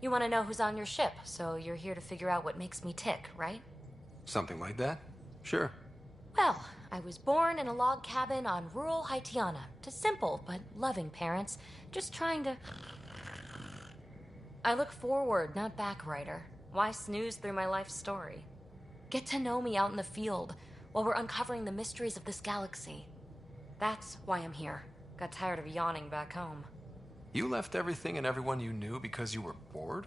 You want to know who's on your ship, so you're here to figure out what makes me tick, right? Something like that? Sure. Well, I was born in a log cabin on rural Haitiana to simple but loving parents, just trying to... I look forward, not back, Ryder. Why snooze through my life story? Get to know me out in the field while we're uncovering the mysteries of this galaxy. That's why I'm here. Got tired of yawning back home. You left everything and everyone you knew because you were bored?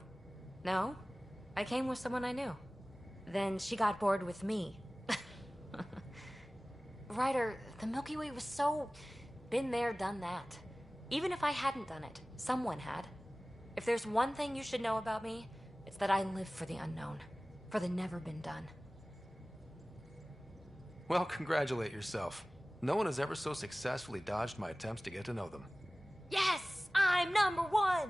No, I came with someone I knew. Then she got bored with me. Ryder, the Milky Way was so... been there, done that. Even if I hadn't done it, someone had. If there's one thing you should know about me, it's that I live for the unknown. For the never been done. Well, congratulate yourself. No one has ever so successfully dodged my attempts to get to know them. Yes! I'm #1!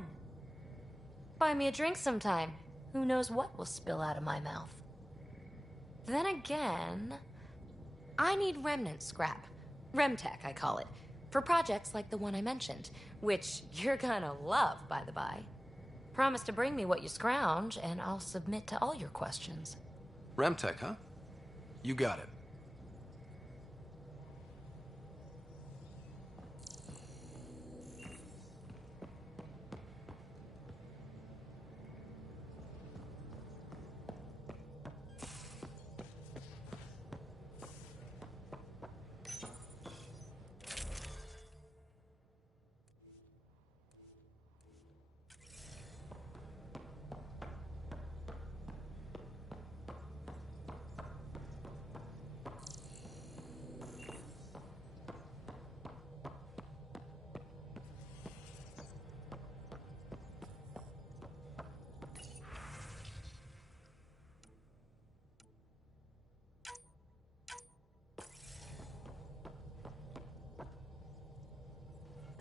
Buy me a drink sometime. Who knows what will spill out of my mouth. Then again... I need remnant scrap. Remtech, I call it. For projects like the one I mentioned. Which you're gonna love, by the by. Promise to bring me what you scrounge, and I'll submit to all your questions. Remtech, huh? You got it.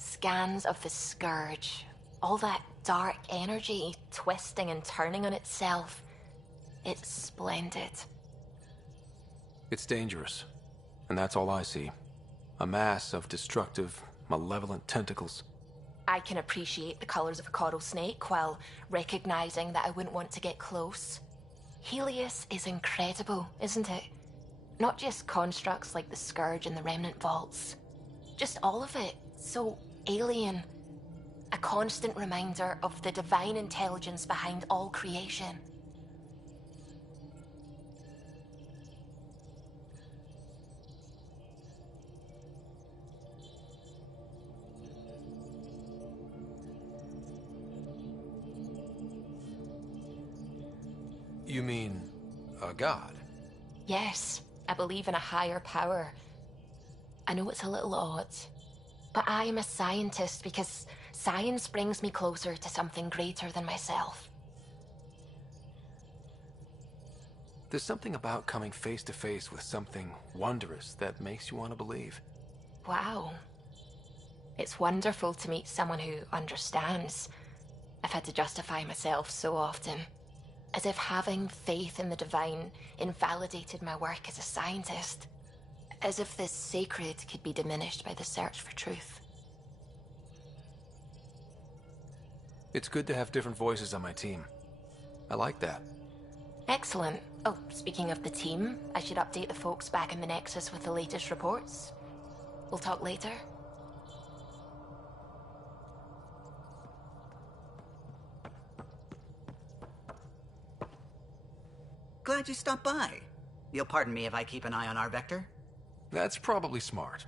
Scans of the Scourge. All that dark energy twisting and turning on itself. It's splendid. It's dangerous. And that's all I see. A mass of destructive, malevolent tentacles. I can appreciate the colors of a coral snake while recognizing that I wouldn't want to get close. Helios is incredible, isn't it? Not just constructs like the Scourge and the Remnant Vaults. Just all of it. So alien. A constant reminder of the divine intelligence behind all creation. You mean a god? Yes, I believe in a higher power. I know it's a little odd, but I am a scientist because science brings me closer to something greater than myself. There's something about coming face to face with something wondrous that makes you want to believe. Wow. It's wonderful to meet someone who understands. I've had to justify myself so often. As if having faith in the divine invalidated my work as a scientist. As if this sacred could be diminished by the search for truth. It's good to have different voices on my team. I like that. Excellent. Oh, speaking of the team, I should update the folks back in the Nexus with the latest reports. We'll talk later. Glad you stopped by. You'll pardon me if I keep an eye on our vector? That's probably smart.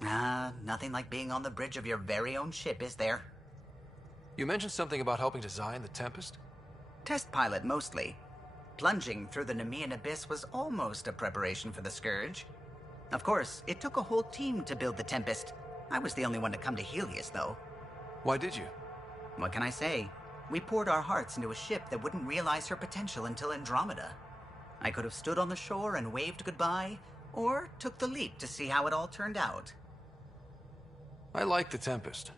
Nothing like being on the bridge of your very own ship, is there? You mentioned something about helping design the Tempest? Test pilot, mostly. Plunging through the Nemean abyss was almost a preparation for the Scourge. Of course, it took a whole team to build the Tempest. I was the only one to come to Helios, though. Why did you? What can I say? We poured our hearts into a ship that wouldn't realize her potential until Andromeda. I could have stood on the shore and waved goodbye, or took the leap to see how it all turned out. I like the Tempest,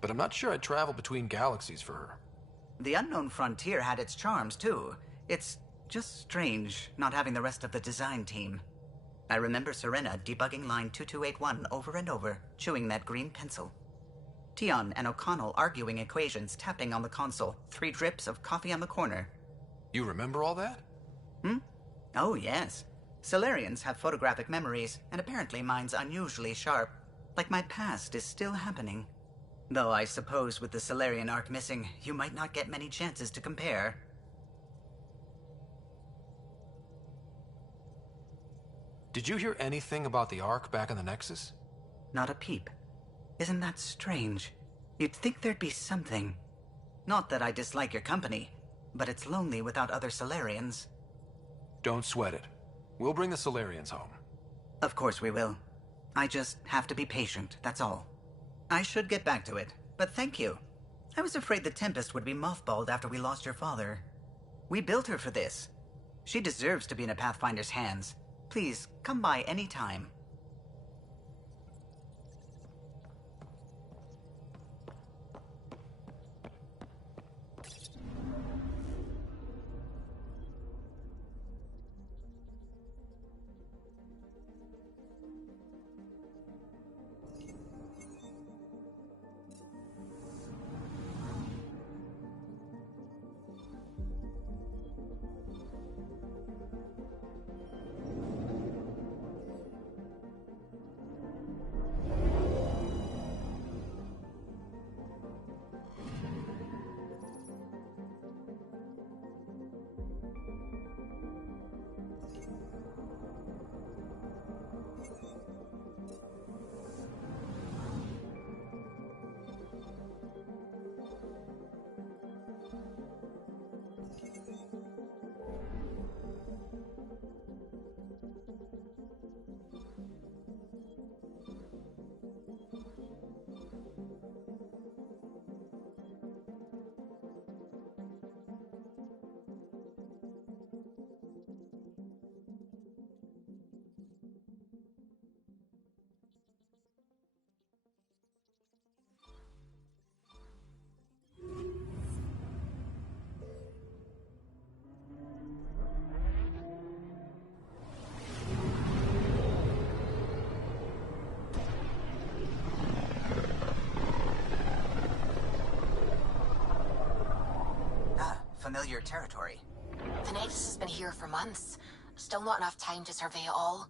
but I'm not sure I'd travel between galaxies for her. The unknown frontier had its charms, too. It's just strange not having the rest of the design team. I remember Serena debugging line 2281 over and over, chewing that green pencil. Tion and O'Connell arguing equations, tapping on the console, 3 drips of coffee on the corner. You remember all that? Oh, yes. Solarians have photographic memories, and apparently mine's unusually sharp. Like my past is still happening. Though I suppose with the Solarian arc missing, you might not get many chances to compare. Did you hear anything about the Ark back in the Nexus? Not a peep. Isn't that strange? You'd think there'd be something. Not that I dislike your company, but it's lonely without other Solarians. Don't sweat it. We'll bring the Solarians home. Of course we will. I just have to be patient, that's all. I should get back to it, but thank you. I was afraid the Tempest would be mothballed after we lost your father. We built her for this. She deserves to be in a Pathfinder's hands. Please, come by any time. Familiar territory. The Nexus has been here for months. Still not enough time to survey it all.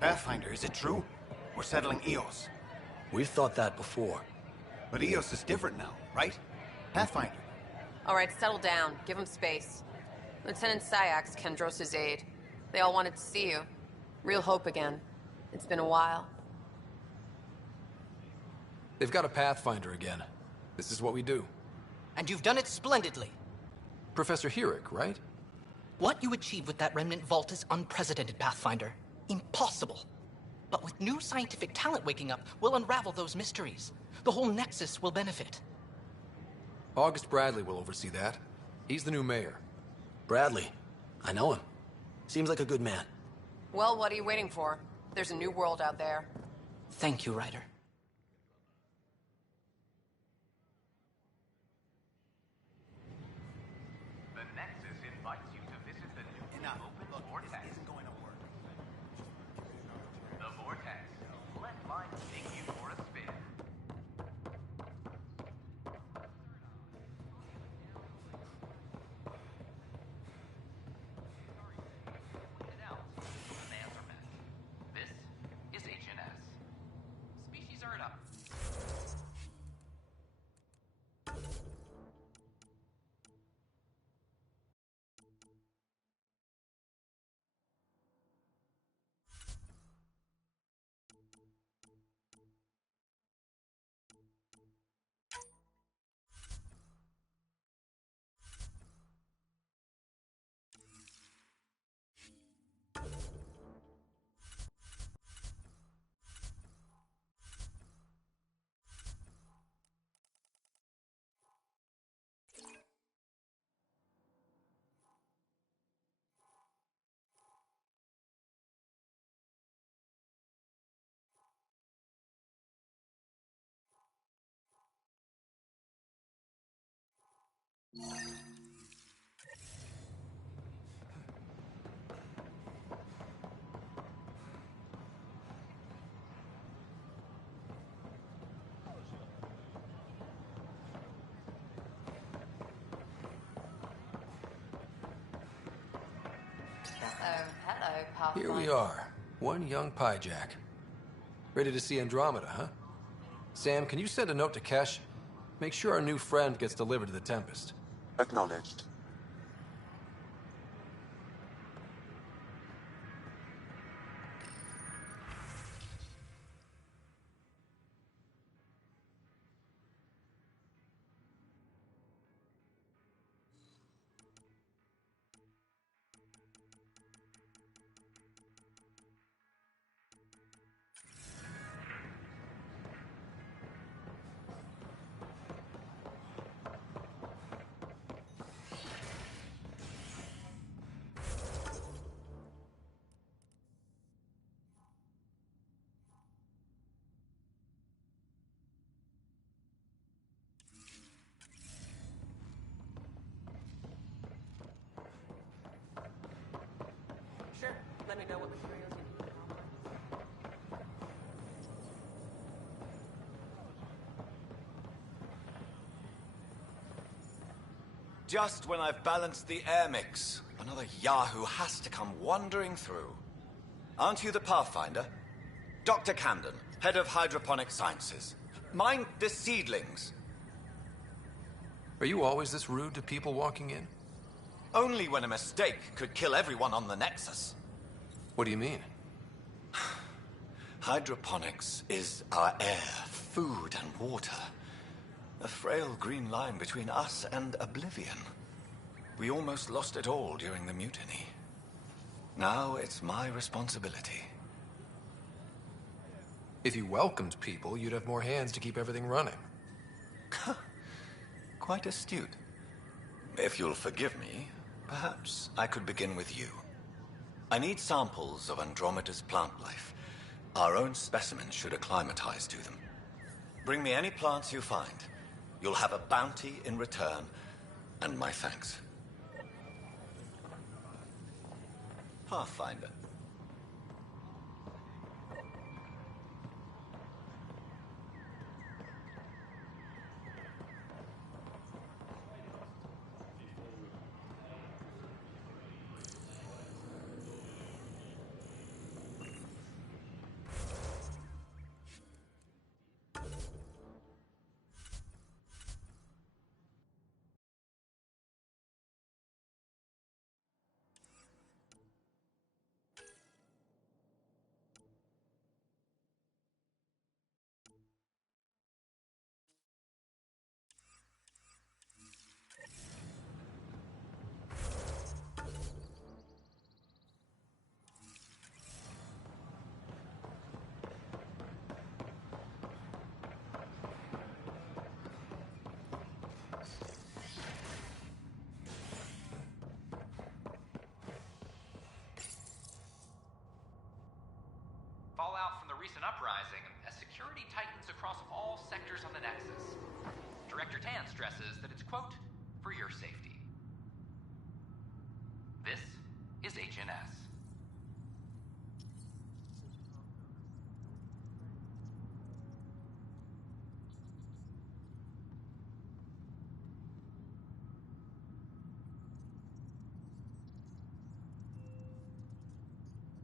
Pathfinder, is it true? We're settling Eos. We've thought that before. But Eos is different now, right? Pathfinder. All right, settle down. Give him space. Lieutenant Syax, Kendros' aide. They all wanted to see you. Real hope again. It's been a while. They've got a Pathfinder again. This is what we do. And you've done it splendidly. Professor Herrick, right? What you achieved with that remnant vault is unprecedented, Pathfinder. Impossible. But with new scientific talent waking up, we'll unravel those mysteries. The whole Nexus will benefit. August Bradley will oversee that. He's the new mayor. Bradley. I know him. Seems like a good man. Well, what are you waiting for? There's a new world out there. Thank you, Ryder. The Nexus invites you to visit the new open vortex. This isn't going to work. The vortex. Let mine take you for a spin. Hello, Pathfinder. Here we are, one young Pyjack. Ready to see Andromeda, huh? Sam, can you send a note to Kesh? Make sure our new friend gets delivered to the Tempest. Acknowledged. Sure. Let me know what materials you need. Just when I've balanced the air mix, another Yahoo has to come wandering through. Aren't you the Pathfinder? Dr. Camden, head of hydroponic sciences. Mind the seedlings. Are you always this rude to people walking in? Only when a mistake could kill everyone on the Nexus. What do you mean? Hydroponics is our air, food, and water. A frail green line between us and oblivion. We almost lost it all during the mutiny. Now it's my responsibility. If you welcomed people, you'd have more hands to keep everything running. Quite astute. If you'll forgive me, perhaps I could begin with you. I need samples of Andromeda's plant life. Our own specimens should acclimatize to them. Bring me any plants you find. You'll have a bounty in return, and my thanks. Pathfinder. Fallout from the recent uprising as security tightens across all sectors on the Nexus. Director Tan stresses that it's, quote, for your safety. This is HNS.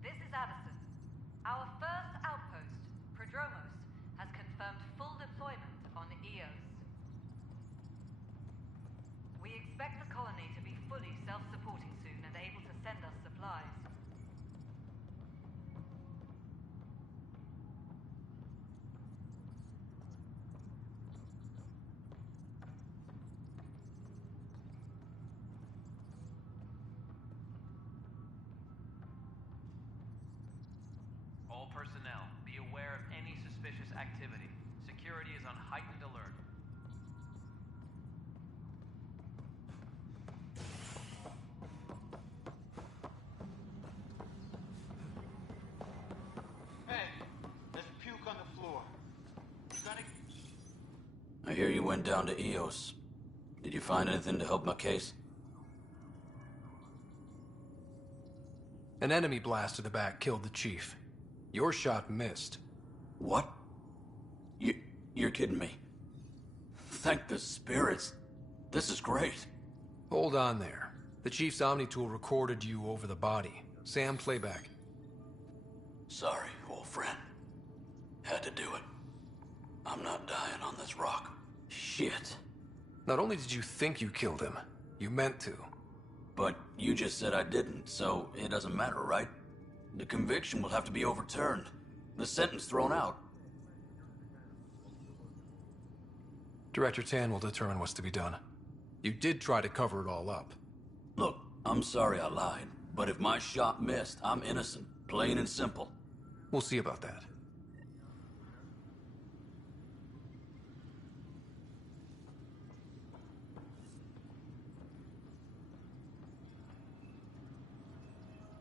This is Addison. Our first outpost, Prodromos, has confirmed full deployment on Eos. We expect the colony to be fully self-supporting soon and able to send us supplies. All personnel, be aware of any suspicious activity. Security is on heightened alert. Hey, there's puke on the floor. You gotta... I hear you went down to Eos. Did you find anything to help my case? An enemy blast to the back killed the chief. Your shot missed. What? You're kidding me. Thank the spirits. This is great. Hold on there. The chief's Omni tool recorded you over the body. Sam, playback. Sorry, old friend. Had to do it. I'm not dying on this rock. Shit. Not only did you think you killed him, you meant to. But you just said I didn't, so it doesn't matter, right? The conviction will have to be overturned. The sentence thrown out. Director Tan will determine what's to be done. You did try to cover it all up. Look, I'm sorry I lied, but if my shot missed, I'm innocent. Plain and simple. We'll see about that.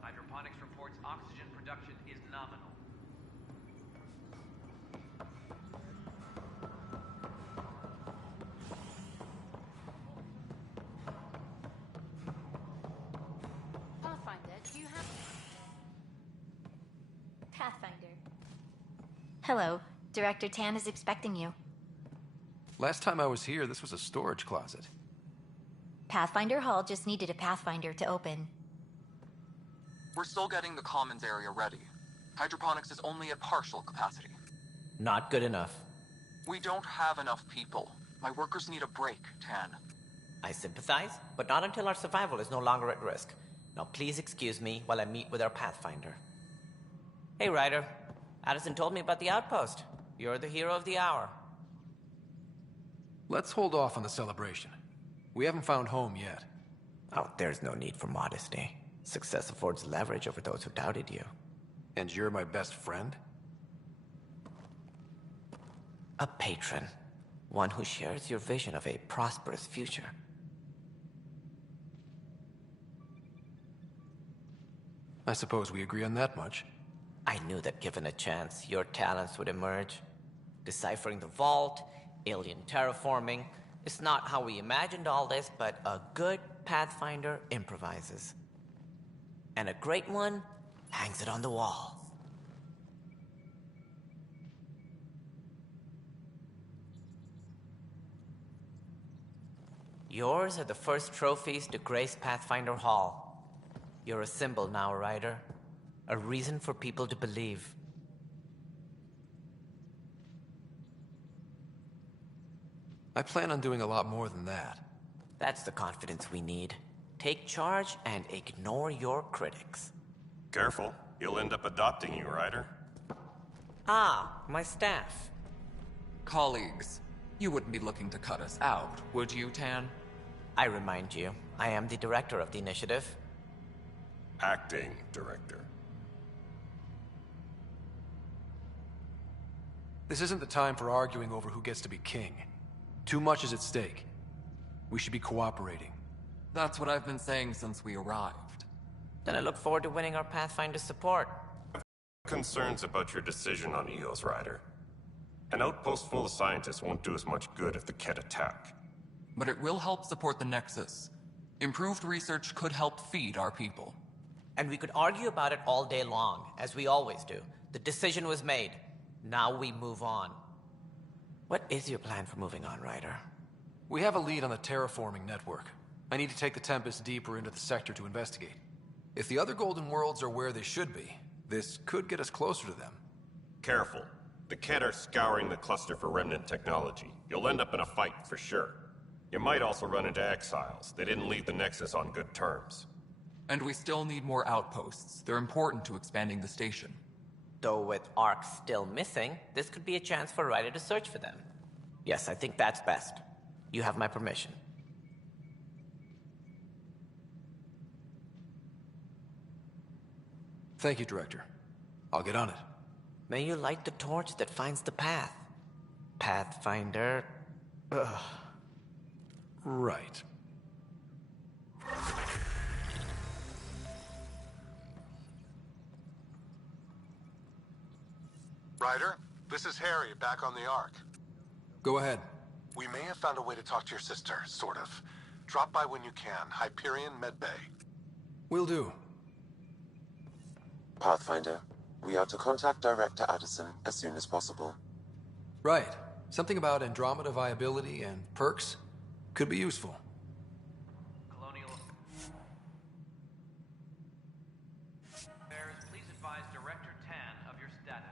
Hydroponics reports oxygen production is nominal. Pathfinder, do you have... Pathfinder. Hello. Director Tan is expecting you. Last time I was here, this was a storage closet. Pathfinder Hall just needed a Pathfinder to open. We're still getting the commons area ready. Hydroponics is only at partial capacity. Not good enough. We don't have enough people. My workers need a break, Tan. I sympathize, but not until our survival is no longer at risk. Now please excuse me while I meet with our Pathfinder. Hey, Ryder. Addison told me about the outpost. You're the hero of the hour. Let's hold off on the celebration. We haven't found home yet. Oh, there's no need for modesty. Success affords leverage over those who doubted you. And you're my best friend? A patron. One who shares your vision of a prosperous future. I suppose we agree on that much. I knew that given a chance, your talents would emerge. Deciphering the vault, alien terraforming. It's not how we imagined all this, but a good Pathfinder improvises. And a great one hangs it on the wall. Yours are the first trophies to grace Pathfinder Hall. You're a symbol now, Ryder. A reason for people to believe. I plan on doing a lot more than that. That's the confidence we need. Take charge and ignore your critics. Careful. You'll end up adopting you, Ryder. Ah, my staff. Colleagues, you wouldn't be looking to cut us out, would you, Tan? I remind you, I am the director of the initiative. Acting director. This isn't the time for arguing over who gets to be king. Too much is at stake. We should be cooperating. That's what I've been saying since we arrived. Then I look forward to winning our Pathfinder support. Concerns about your decision on EOS, Ryder. An outpost full of scientists won't do as much good if the Kett attack. But it will help support the Nexus. Improved research could help feed our people. And we could argue about it all day long, as we always do. The decision was made. Now we move on. What is your plan for moving on, Ryder? We have a lead on the terraforming network. I need to take the Tempest deeper into the sector to investigate. If the other Golden Worlds are where they should be, this could get us closer to them. Careful. The Kett are scouring the cluster for remnant technology. You'll end up in a fight for sure. You might also run into exiles. They didn't leave the Nexus on good terms. And we still need more outposts. They're important to expanding the station. Though with Ark still missing, this could be a chance for Ryder to search for them. Yes, I think that's best. You have my permission. Thank you, Director. I'll get on it. May you light the torch that finds the path. Pathfinder... Ugh. Right. Ryder, this is Harry, back on the Ark. Go ahead. We may have found a way to talk to your sister, sort of. Drop by when you can. Hyperion Medbay. Will do. Pathfinder, we are to contact Director Addison as soon as possible. Right. Something about Andromeda viability and perks could be useful. Colonial Affairs, please advise Director Tan of your status.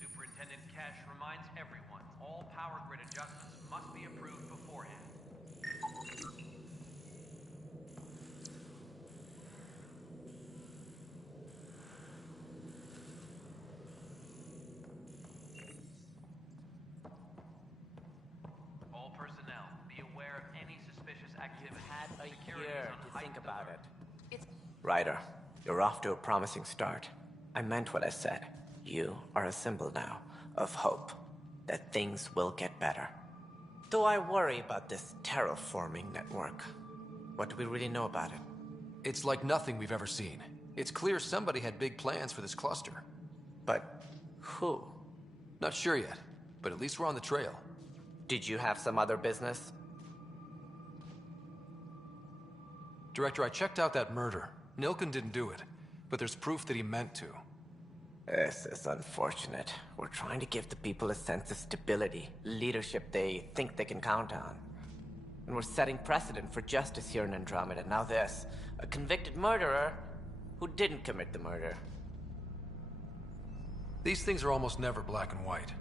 Superintendent Cash reminds everyone, all power grid adjustments must be approved beforehand. All personnel, be aware of any suspicious activity. Had a Security year is on to heightened think about alert. it. Ryder, you're off to a promising start. I meant what I said. You are a symbol now of hope that things will get better. Though I worry about this terraforming network. What do we really know about it? It's like nothing we've ever seen. It's clear somebody had big plans for this cluster. But who? Not sure yet, but at least we're on the trail. Did you have some other business? Director, I checked out that murder. Nilken didn't do it, but there's proof that he meant to. This is unfortunate. We're trying to give the people a sense of stability, leadership they think they can count on. And we're setting precedent for justice here in Andromeda. Now this, a convicted murderer who didn't commit the murder. These things are almost never black and white.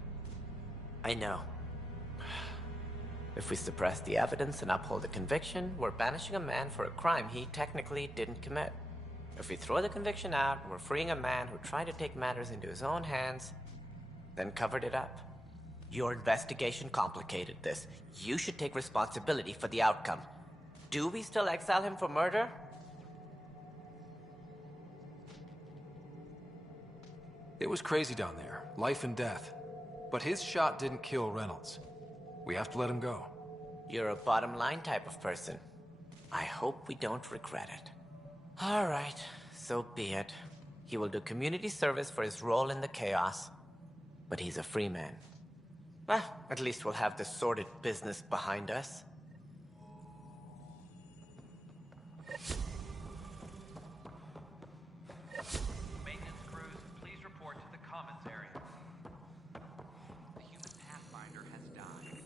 I know. If we suppress the evidence and uphold the conviction, we're banishing a man for a crime he technically didn't commit. If we throw the conviction out, we're freeing a man who tried to take matters into his own hands, then covered it up. Your investigation complicated this. You should take responsibility for the outcome. Do we still exile him for murder? It was crazy down there, life and death. But his shot didn't kill Reynolds. We have to let him go. You're a bottom line type of person. I hope we don't regret it. All right, so be it. He will do community service for his role in the chaos. But he's a free man. Well, at least we'll have the sordid business behind us. Maintenance crews, please report to the commons area. The human Pathfinder has died.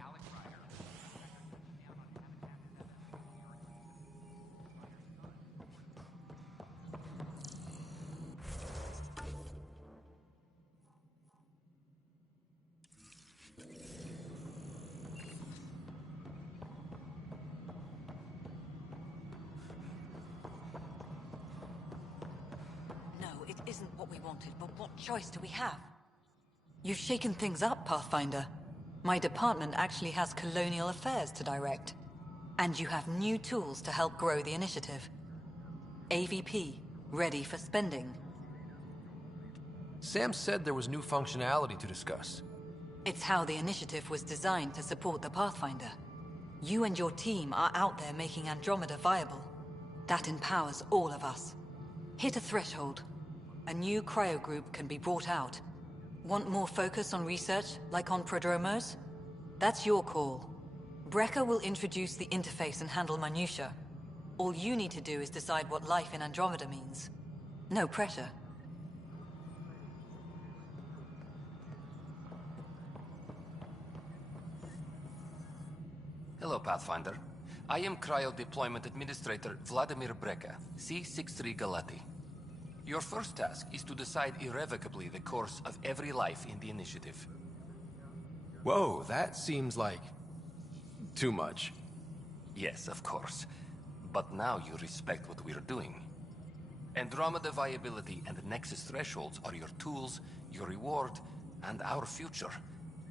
Alec Ryder. No, it isn't what we wanted, but what choice do we have? You've shaken things up, Pathfinder. My department actually has colonial affairs to direct. And you have new tools to help grow the initiative. AVP, ready for spending. Sam said there was new functionality to discuss. It's how the initiative was designed to support the Pathfinder. You and your team are out there making Andromeda viable. That empowers all of us. Hit a threshold. A new cryo group can be brought out. Want more focus on research, like on prodromos? That's your call. Brecker will introduce the interface and handle minutiae. All you need to do is decide what life in Andromeda means. No pressure. Hello, Pathfinder. I am Cryo Deployment Administrator Vladimir Breca, C-63 Galati. Your first task is to decide irrevocably the course of every life in the initiative. Whoa, that seems like... too much. Yes, of course. But now you respect what we're doing. Andromeda viability and Nexus thresholds are your tools, your reward, and our future.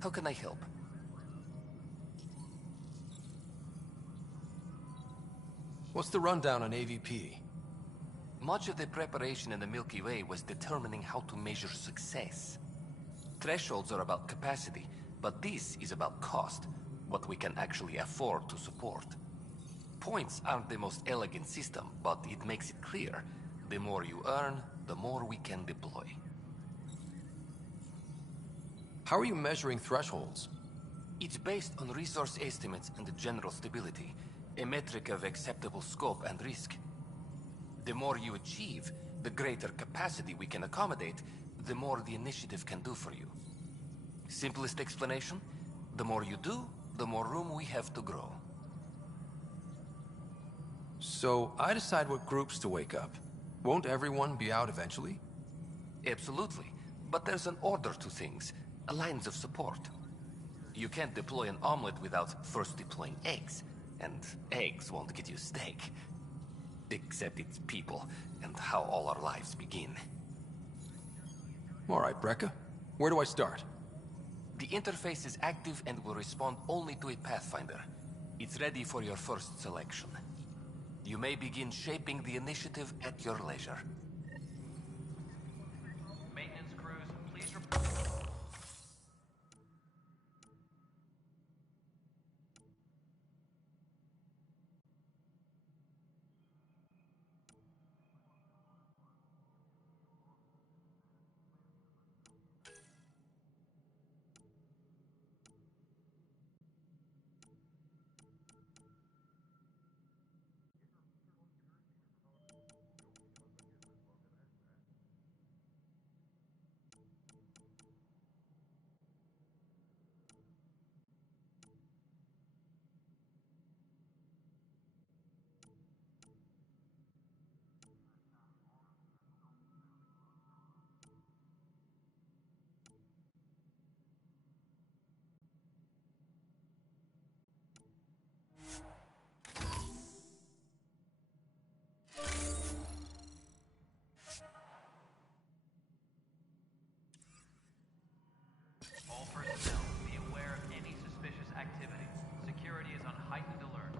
How can I help? What's the rundown on AVP? Much of the preparation in the Milky Way was determining how to measure success. Thresholds are about capacity, but this is about cost, what we can actually afford to support. Points aren't the most elegant system, but it makes it clear. The more you earn, the more we can deploy. How are you measuring thresholds? It's based on resource estimates and general stability, a metric of acceptable scope and risk. The more you achieve, the greater capacity we can accommodate, the more the initiative can do for you. Simplest explanation, the more you do, the more room we have to grow. So, I decide what groups to wake up. Won't everyone be out eventually? Absolutely. But there's an order to things, lines of support. You can't deploy an omelet without first deploying eggs, and eggs won't get you steak. Except it's people, and how all our lives begin. All right, Brekka. Where do I start? The interface is active and will respond only to a Pathfinder. It's ready for your first selection. You may begin shaping the initiative at your leisure. Maintenance crews, please report. All personnel, be aware of any suspicious activity. Security is on heightened alert.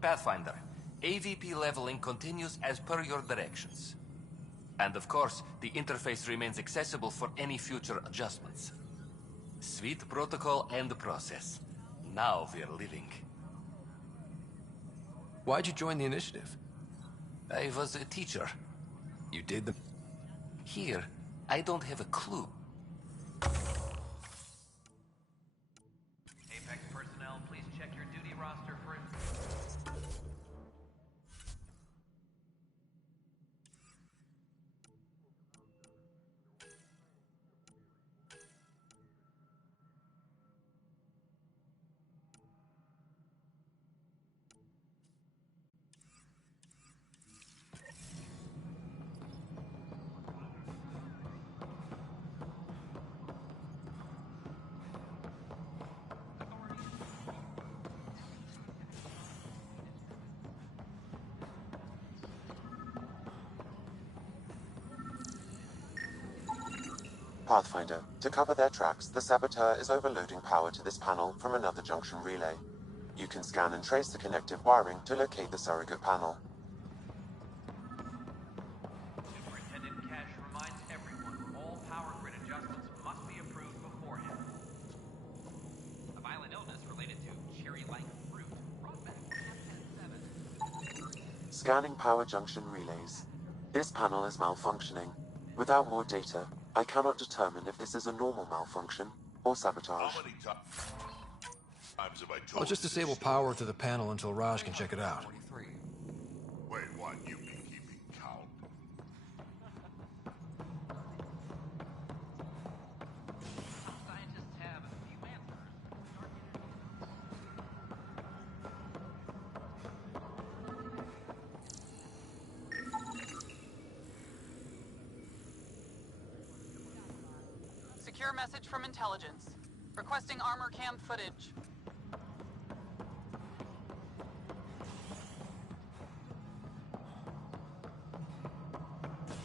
Pathfinder, AVP leveling continues as per your directions. And of course, the interface remains accessible for any future adjustments. Sweet protocol and process. Now we're living. Why'd you join the initiative? I was a teacher. You did the... Here, I don't have a clue. Apex personnel, please check your duty roster for... Pathfinder, to cover their tracks, the Saboteur is overloading power to this panel from another junction relay. You can scan and trace the connective wiring to locate the surrogate panel. Superintendent Cash reminds everyone all power grid adjustments must be approved beforehand. A violent illness related to cherry-like fruit brought back 10-7. Scanning power junction relays. This panel is malfunctioning. Without more data, I cannot determine if this is a normal malfunction or sabotage. How many times have I told I'll just disable power to the panel until Raj can check it out. Wait, what? You've been keeping count? Scientists have a few answers. Secure message from intelligence. Requesting armor cam footage.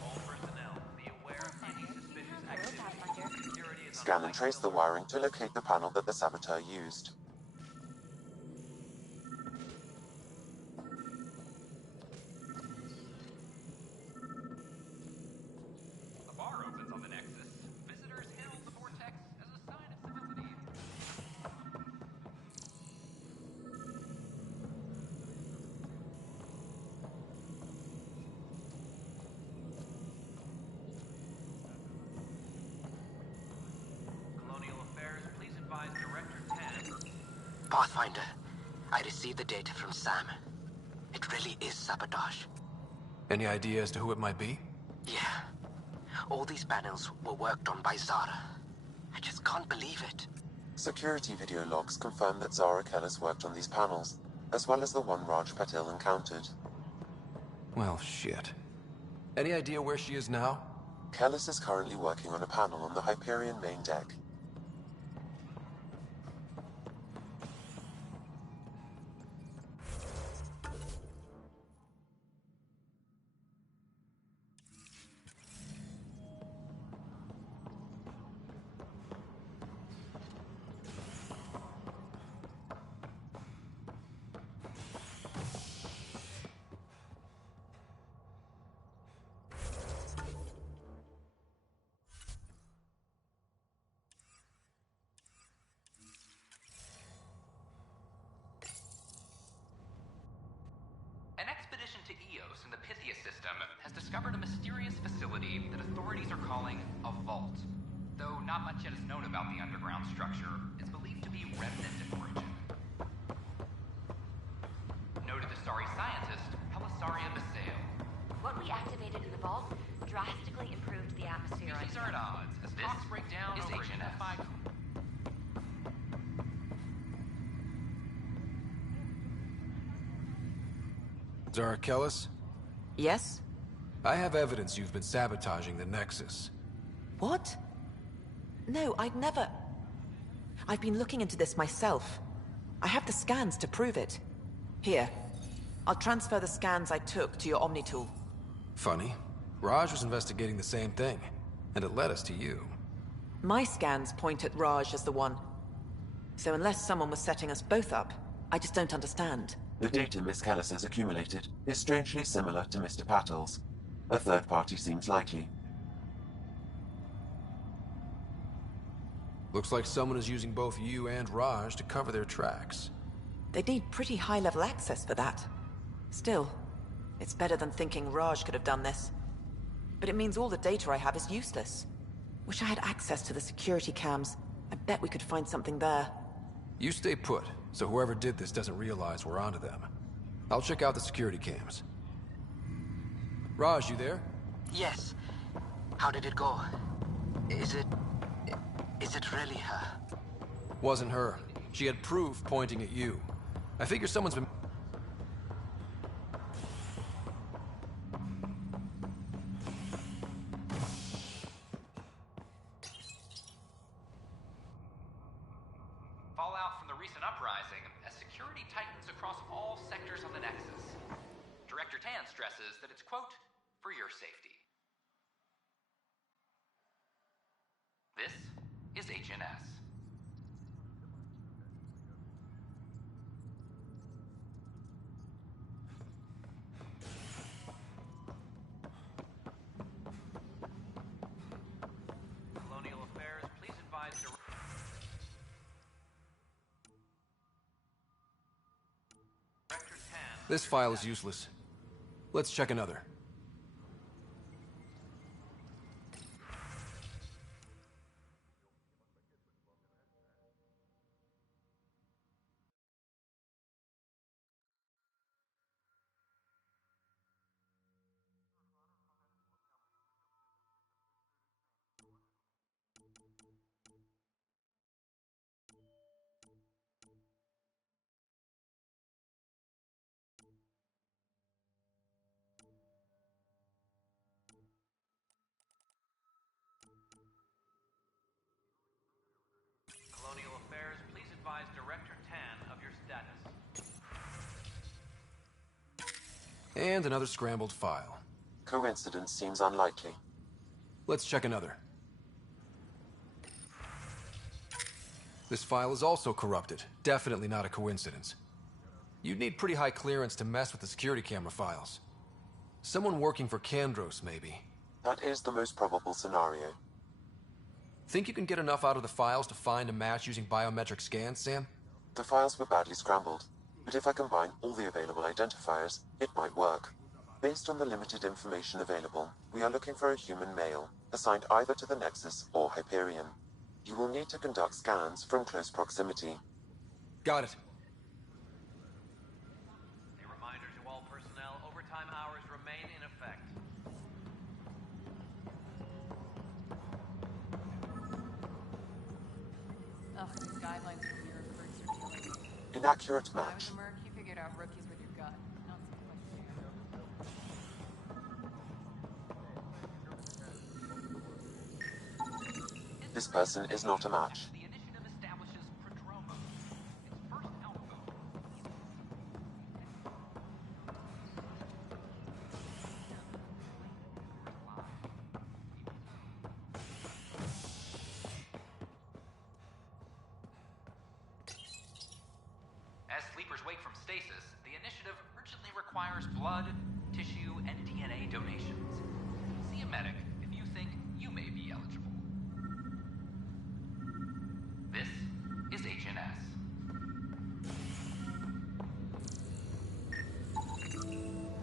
All personnel, be aware of any suspicious activity. Security is on Scan and trace the wiring to locate the panel that the Saboteur used. The bar opens on the Nexus. Visitors hail the vortex as a sign of civility. Colonial Affairs, please advise Director 10. Pathfinder, I received the data from Sam. It really is sabotage. Any idea as to who it might be? Yeah. All these panels were worked on by Zara. I just can't believe it. Security video logs confirm that Zara Kellis worked on these panels, as well as the one Raj Patil encountered. Well, shit. Any idea where she is now? Kellis is currently working on a panel on the Hyperion main deck. An expedition to Eos in the Pythia system has discovered a mysterious facility that authorities are calling a vault. Though not much yet is known about the underground structure, it's believed to be remnant in origin. Noted Asari scientist, Helisaria Basale. What we activated in the vault drastically improved the atmosphere. Species are at odds, as talks break down over identified... Zara Kellis? Yes? I have evidence you've been sabotaging the Nexus. What? No, I'd never... I've been looking into this myself. I have the scans to prove it. Here. I'll transfer the scans I took to your Omni tool. Funny. Raj was investigating the same thing, and it led us to you. My scans point at Raj as the one. So unless someone was setting us both up, I just don't understand. The data Miss Callis has accumulated is strangely similar to Mr. Patel's. A third party seems likely. Looks like someone is using both you and Raj to cover their tracks. They'd need pretty high-level access for that. Still, it's better than thinking Raj could have done this. But it means all the data I have is useless. Wish I had access to the security cams. I bet we could find something there. You stay put, so whoever did this doesn't realize we're onto them. I'll check out the security cams. Raj, you there? Yes. How did it go? Is it really her? Wasn't her. She had proof pointing at you. I figure someone's been... Fallout from the recent uprising as security tightens across all sectors of the Nexus. Director Tan stresses that it's, quote, for your safety. This is HNS. Colonial Affairs, please advise Director Tan. This file is useless. Let's check another. Colonial Affairs, please advise Director Tan of your status. And another scrambled file. Coincidence seems unlikely. Let's check another. This file is also corrupted. Definitely not a coincidence. You'd need pretty high clearance to mess with the security camera files. Someone working for Kandros, maybe. That is the most probable scenario. Think you can get enough out of the files to find a match using biometric scans, Sam? The files were badly scrambled, but if I combine all the available identifiers, it might work. Based on the limited information available, we are looking for a human male, assigned either to the Nexus or Hyperion. You will need to conduct scans from close proximity. Got it. A reminder to all personnel, overtime hours remain in effect. Ugh, these guidelines for mirror recruits are killing me. Inaccurate When I match. was a merc, you figured out rookies with your gut, not something like This person is not a match. The initiative establishes Prodroma. Its first outpost. As sleepers wake from stasis, the initiative urgently requires blood, tissue, and DNA donations. See a medic if you think you may be eligible. This is HNS.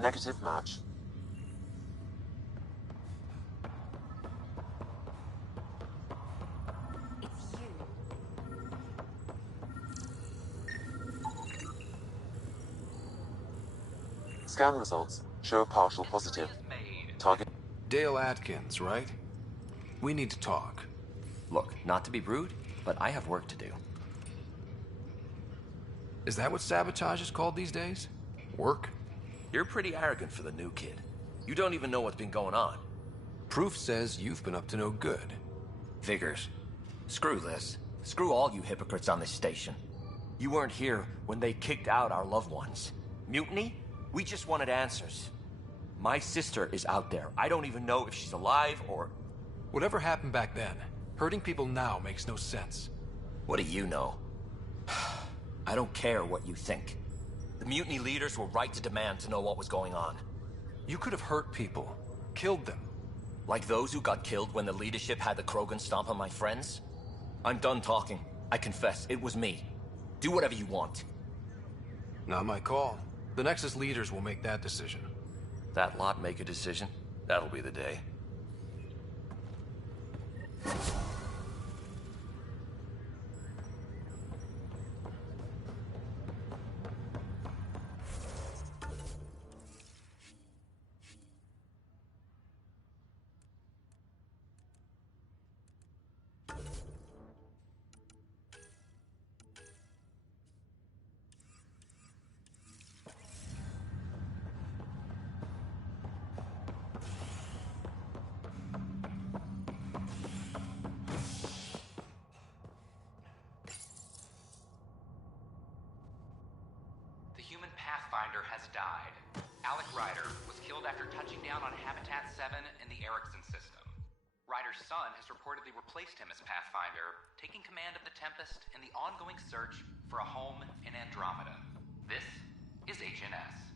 Negative match. It's you. Scan results show a partial positive. Target. Dale Atkins, right? We need to talk. Look, not to be rude, but I have work to do. Is that what sabotage is called these days? Work? You're pretty arrogant for the new kid. You don't even know what's been going on. Proof says you've been up to no good. Figures. Screw this. Screw all you hypocrites on this station. You weren't here when they kicked out our loved ones. Mutiny? We just wanted answers. My sister is out there. I don't even know if she's alive or... Whatever happened back then, hurting people now makes no sense. What do you know? I don't care what you think. The mutiny leaders were right to demand to know what was going on. You could have hurt people, killed them. Like those who got killed when the leadership had the Krogan stomp on my friends? I'm done talking. I confess, it was me. Do whatever you want. Not my call. The Nexus leaders will make that decision. That lot make a decision? That'll be the day. The human Pathfinder has died. Alec Ryder was killed after touching down on Habitat 7 in the Erickson system. Ryder's son has reportedly replaced him as Pathfinder, taking command of the Tempest in the ongoing search for a home in Andromeda. This is HNS.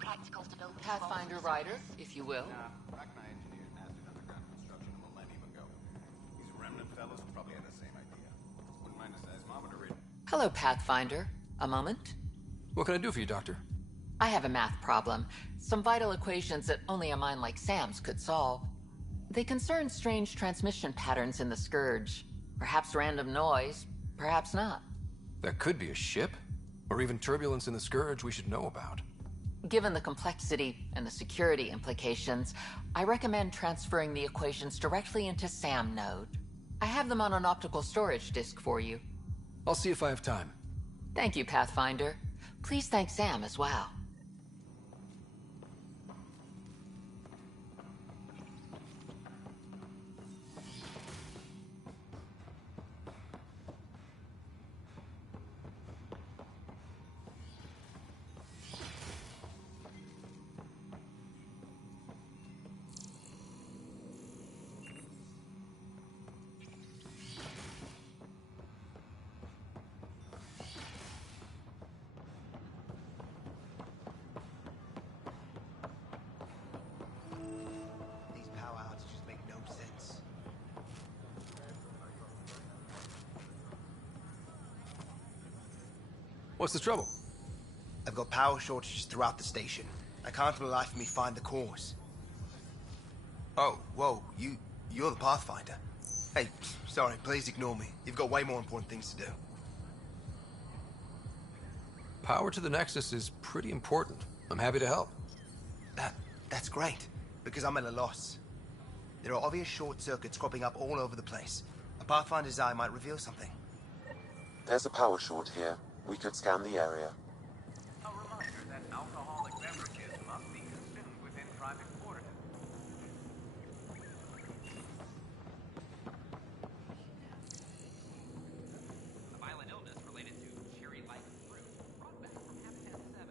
practicals to build. Pathfinder Rider, if you will. Rachni engineered mastered underground construction a millennium ago. These remnant fellows probably had the same idea. Wouldn't mind a seismometer reading. Hello, Pathfinder. A moment? What can I do for you, Doctor? I have a math problem. Some vital equations that only a mind like Sam's could solve. They concern strange transmission patterns in the Scourge. Perhaps random noise, perhaps not. That could be a ship, or even turbulence in the Scourge we should know about. Given the complexity and the security implications, I recommend transferring the equations directly into SAM node. I have them on an optical storage disk for you. I'll see if I have time. Thank you, Pathfinder. Please thank Sam as well. What's the trouble? I've got power shortages throughout the station. I can't for the life of me find the cause. Oh, whoa, you're the Pathfinder. Hey, sorry, please ignore me. You've got way more important things to do. Power to the Nexus is pretty important. I'm happy to help. That's great, because I'm at a loss. There are obvious short circuits cropping up all over the place. A Pathfinder's eye might reveal something. There's a power short here. We could scan the area. A reminder that alcoholic beverages must be consumed within private quarters. A violent illness related to cherry-like fruit brought back from Habitat 7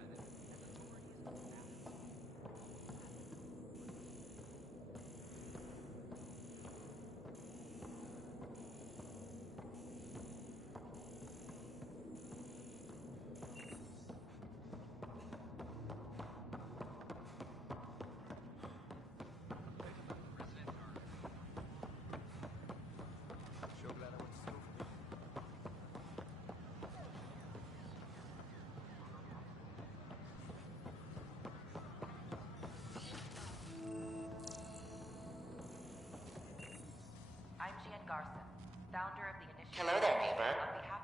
Hello there, neighbor.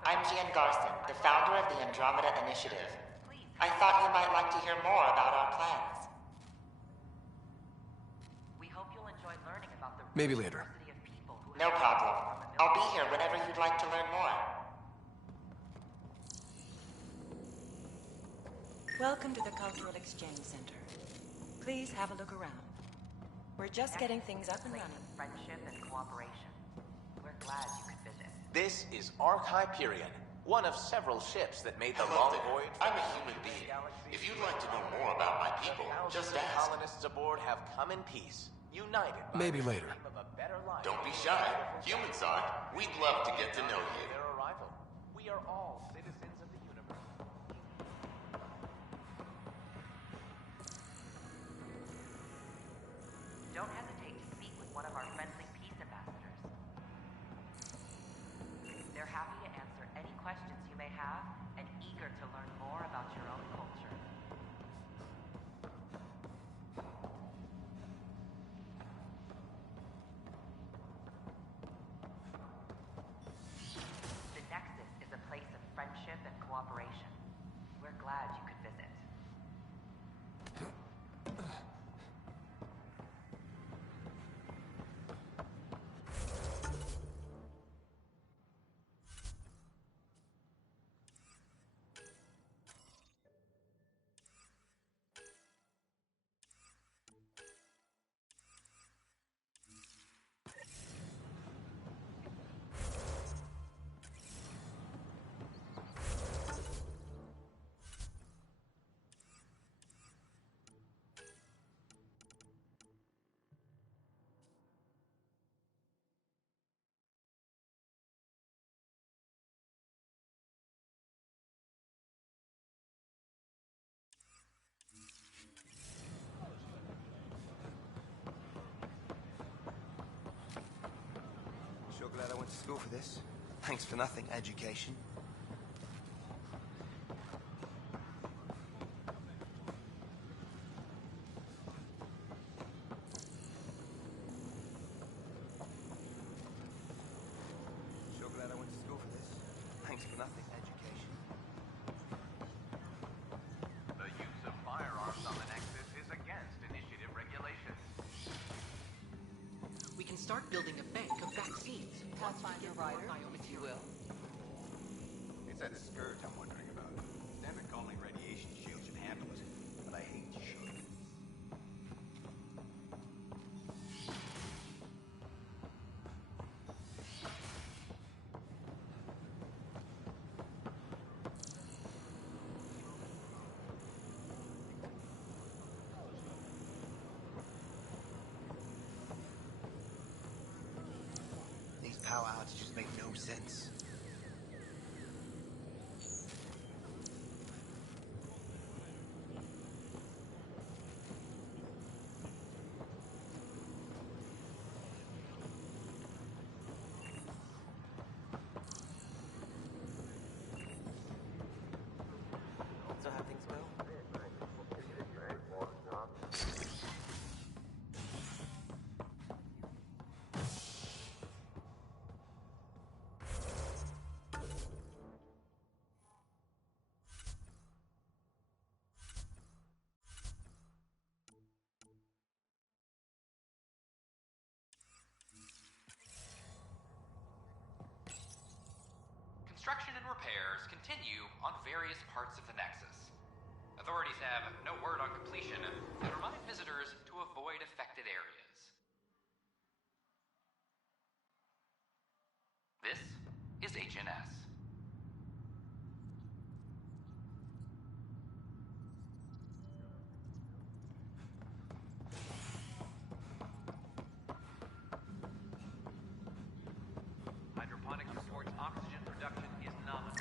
I'm Gian Garson, the founder of the Andromeda Initiative. I thought you might like to hear more about our plans. We hope you'll enjoy learning about the Maybe later. No problem. I'll be here whenever you'd like to learn more. Welcome to the Cultural Exchange Center. Please have a look around. We're just getting things up and running. Friendship and cooperation. We're glad you could visit. This is Ark Hyperion, one of several ships that made the Hello long there. voyage. I'm a human being. If you'd like to know more about my people, just ask. Colonists aboard have come in peace, united by Maybe the later. dream of a better life. Don't be shy. Humans are. We'd love to get to know you. Their arrival. We are all citizens of the universe. Don't hesitate to speak with one of our friendly peace ambassadors. They're happy to answer any questions you may have and eager to learn more about your own culture. The Nexus is a place of friendship went to school for this. Thanks for nothing, education. Sure glad I went to school for this. Thanks for nothing, education. The use of firearms on the Nexus is against initiative regulations. We can start building a bank of vaccines. Pathfinder rider, if you will. It's that skirt I'm wondering about. Standard calling radiation shield should handle it, but I hate should. These power outages make no sense. So how things go? Construction and repairs continue on various parts of the Nexus. Authorities have no word on completion and remind visitors to avoid affected areas. This is HNS. Hydroponics reports oxygen production is nominal.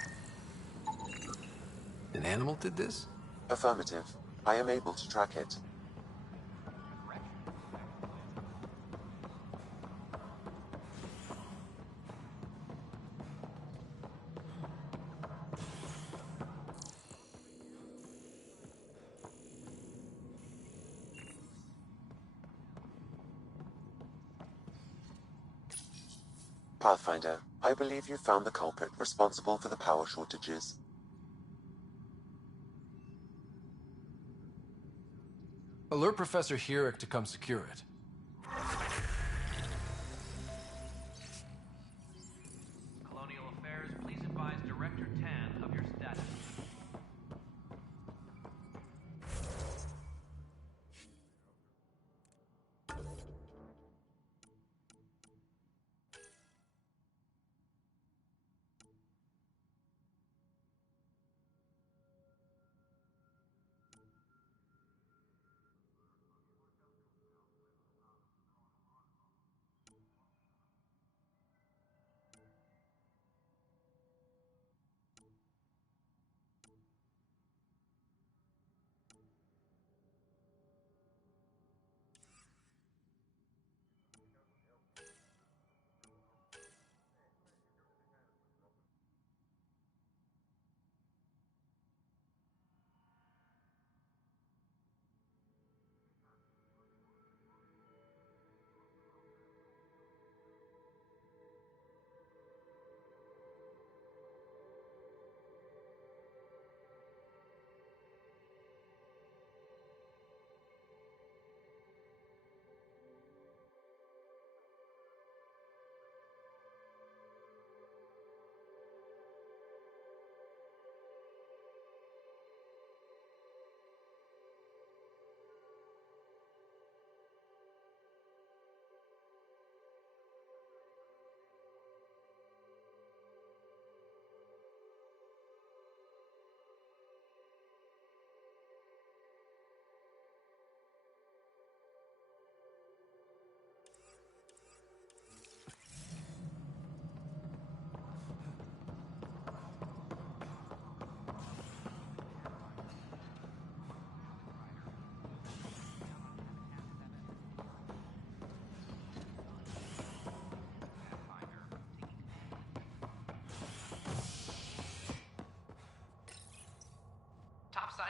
An animal did this? Affirmative. I am able to track it. Pathfinder, I believe you found the culprit responsible for the power shortages. Alert Professor Herrick to come secure it. Colonial Affairs, please advise Director Tan of your status.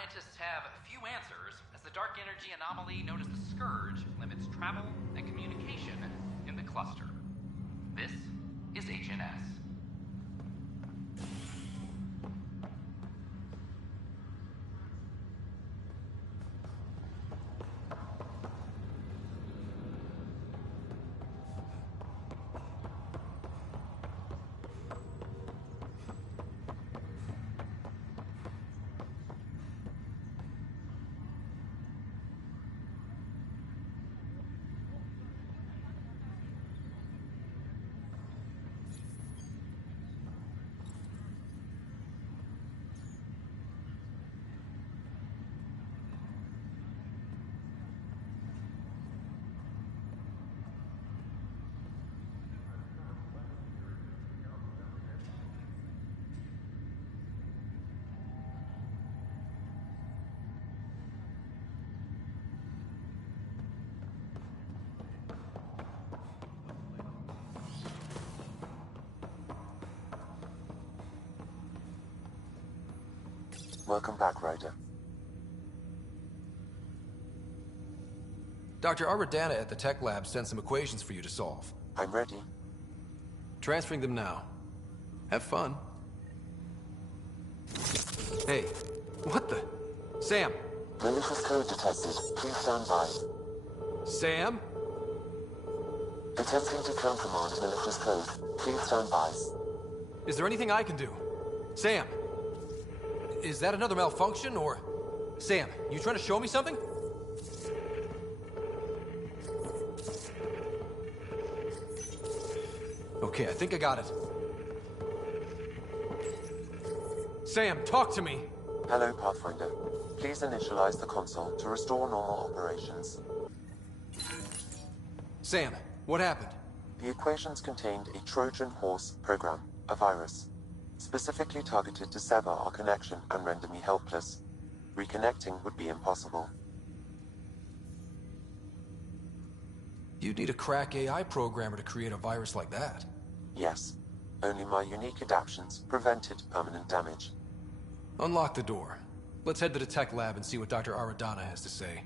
scientists have few answers, as the dark energy anomaly known as the Scourge limits travel and communication in the cluster. This is HNS. Welcome back, Ryder. Dr. Aradana at the tech lab sent some equations for you to solve. I'm ready. Transferring them now. Have fun. Hey, what the? Sam! Malicious code detected. Please stand by. Sam? Attempting to countermand malicious code. Please stand by. Is there anything I can do? Sam! Is that another malfunction, or... Sam, you trying to show me something? Okay, I think I got it. Sam, talk to me! Hello, Pathfinder. Please initialize the console to restore normal operations. Sam, what happened? The equations contained a Trojan horse program, a virus, specifically targeted to sever our connection and render me helpless. Reconnecting would be impossible. You'd need a crack AI programmer to create a virus like that. Yes. Only my unique adaptions prevented permanent damage. Unlock the door. Let's head to the tech lab and see what Dr. Aradana has to say.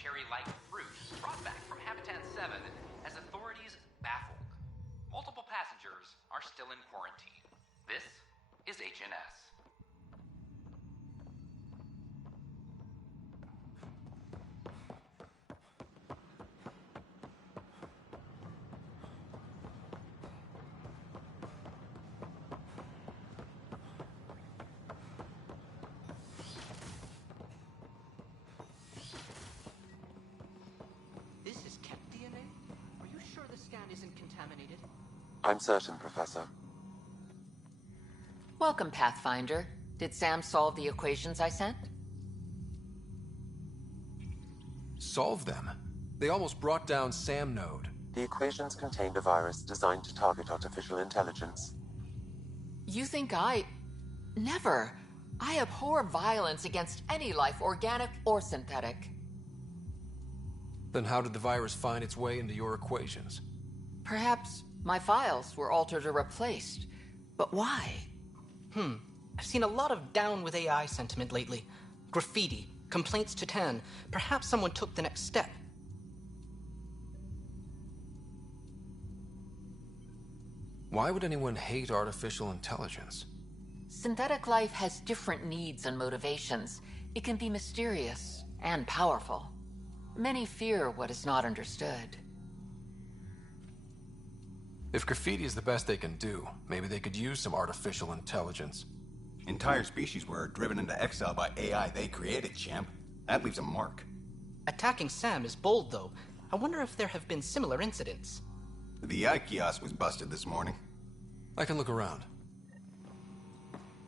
cherry-like fruit brought back from Habitat 7 has authorities baffled. Multiple passengers are still in quarantine. This is HNS. I'm certain, Professor. Welcome, Pathfinder. Did Sam solve the equations I sent? Solve them? They almost brought down Sam Node. The equations contained a virus designed to target artificial intelligence. You think I... Never. I abhor violence against any life, organic or synthetic. Then how did the virus find its way into your equations? Perhaps my files were altered or replaced. But why? I've seen a lot of down with AI sentiment lately. Graffiti, complaints to 10. Perhaps someone took the next step. Why would anyone hate artificial intelligence? Synthetic life has different needs and motivations. It can be mysterious and powerful. Many fear what is not understood. If graffiti is the best they can do, maybe they could use some artificial intelligence. Entire species were driven into exile by AI they created, champ. That leaves a mark. Attacking Sam is bold, though. I wonder if there have been similar incidents. The AI kiosk was busted this morning. I can look around.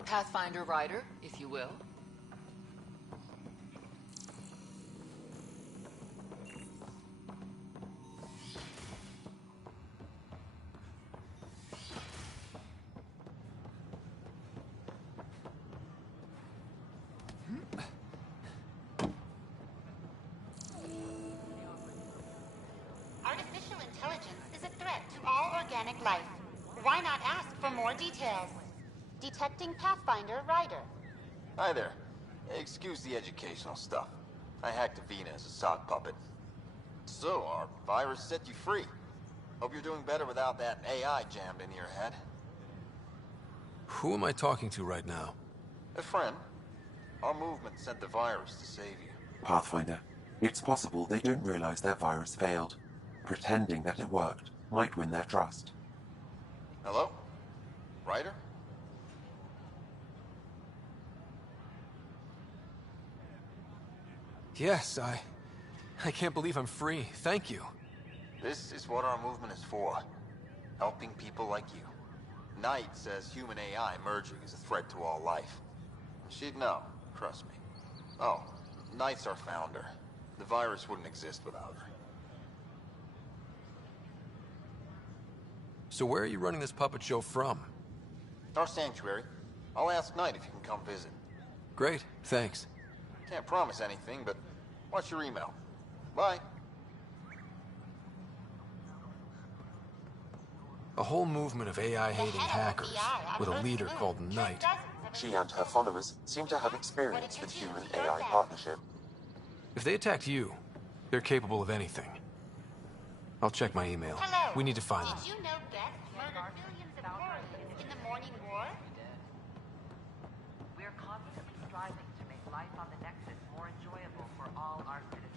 Pathfinder Rider, if you will. Artificial intelligence is a threat to all organic life. Why not ask for more details? Detecting Pathfinder Rider. Hi there. Excuse the educational stuff. I hacked Avina as a sock puppet. So, our virus set you free. Hope you're doing better without that AI jammed into your head. Who am I talking to right now? A friend. Our movement sent the virus to save you. Pathfinder, it's possible they don't realize their virus failed. Pretending that it worked might win their trust. Hello? Ryder? Yes, I can't believe I'm free. Thank you. This is what our movement is for. Helping people like you. Knight says human AI merging is a threat to all life. She'd know, trust me. Oh, Knight's our founder. The virus wouldn't exist without her. So where are you running this puppet show from? Our sanctuary. I'll ask Knight if you can come visit. Great, thanks. Can't promise anything, but watch your email. Bye. A whole movement of AI-hating hackers with a leader called Knight. She and her followers seem to have experience with human-AI partnership. If they attacked you, they're capable of anything. I'll check my email. Hello. We need to find them. Did you know Geth murdered millions of Quarians in the Morning War? We're constantly striving to make life on the Nexus more enjoyable for all our citizens.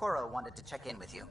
Cora wanted to check in with you.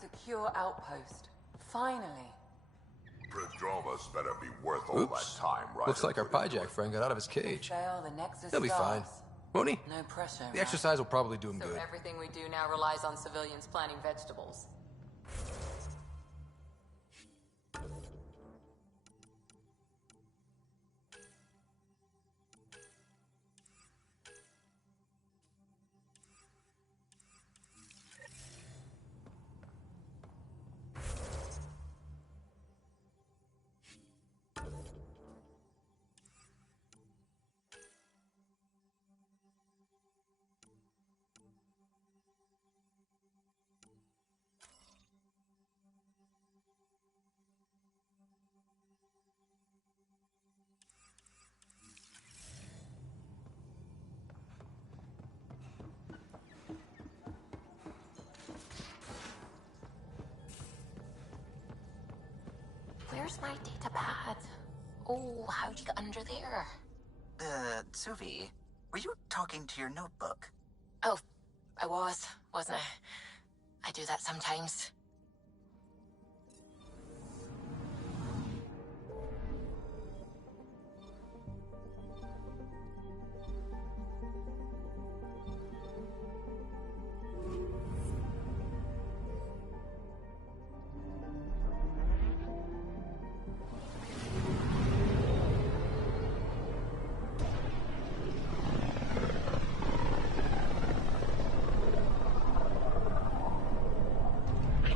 Secure outpost. Finally. Prodromos better be worth all Oops. that time, right? Looks like our Pyjack friend got out of his cage. Fail, the Nexus He'll be fine. starts. Won't he? No pressure. The exercise will probably do him So good. everything we do now relies on civilians planting vegetables. Where's my data pad? Oh, how'd you get under there? Suvi, were you talking to your notebook? Oh, I wasn't I? I do that sometimes.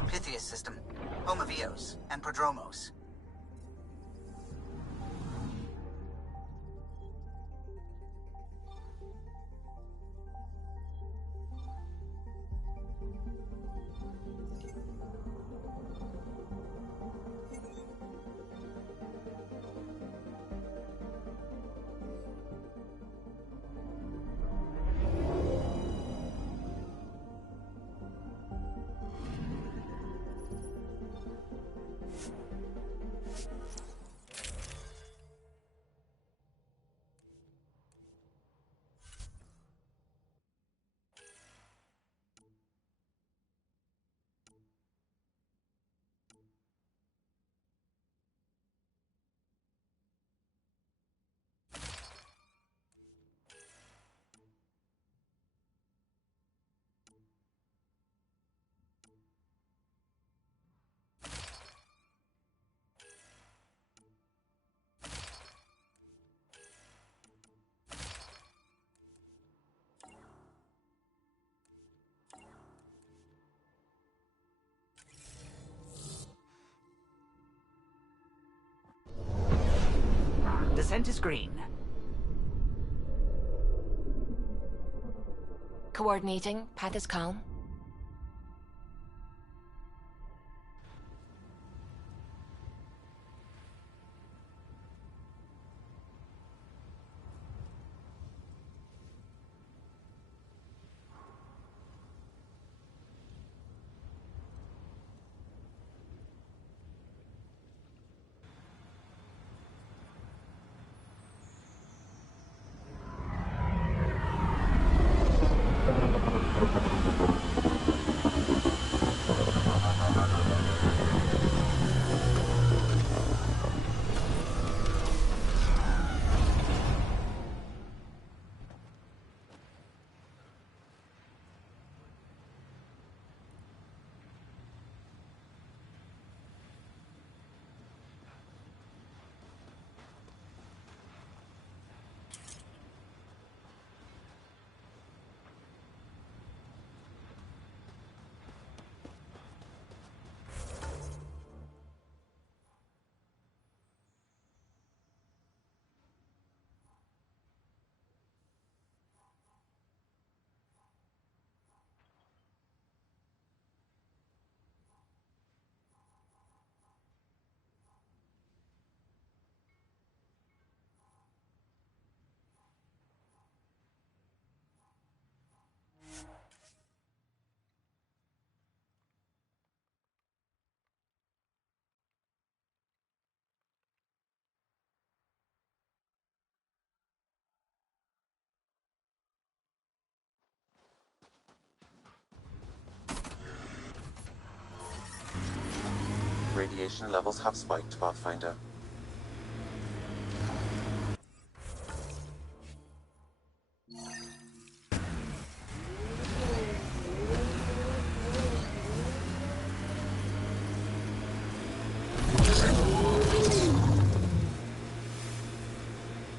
Pythias system, home of Eos and Prodromos. Descent is green. Coordinating. Path is calm. radiation levels have spiked, Pathfinder.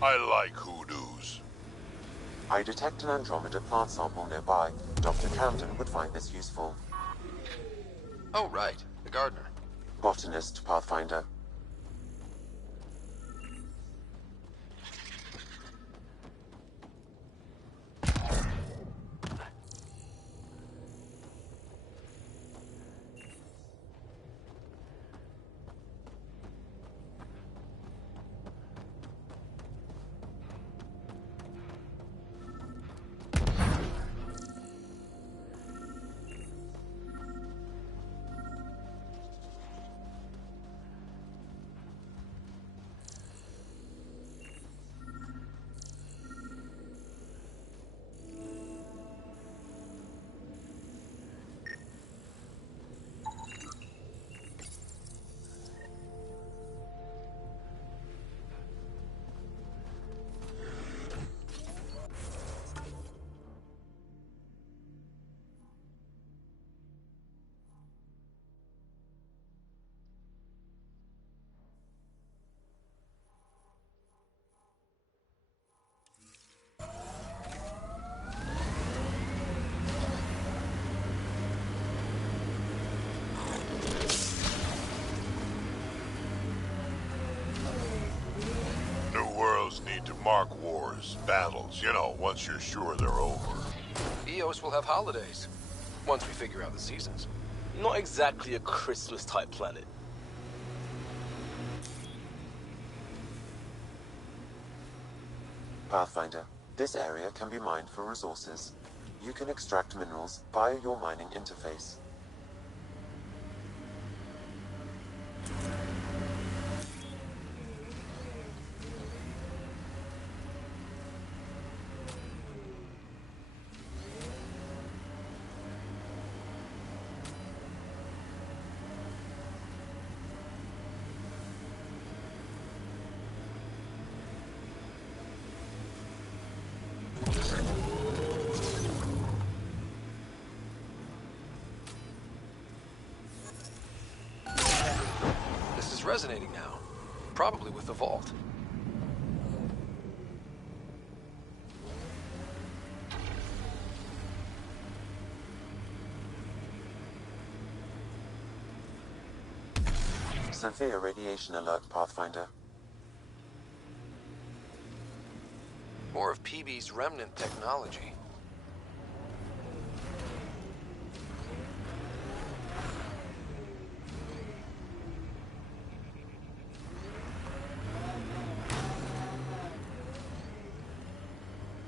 I like hoodoos. I detect an Andromeda plant sample nearby. Dr. Camden would find this useful. Oh, right. The gardener. Botanist, Pathfinder. New worlds need to mark wars, battles, you know, once you're sure they're over. Eos will have holidays, once we figure out the seasons. Not exactly a Christmas-type planet. Pathfinder, this area can be mined for resources. You can extract minerals via your mining interface. This is resonating now. Probably with the vault. Severe radiation alert, Pathfinder. More of PB's remnant technology.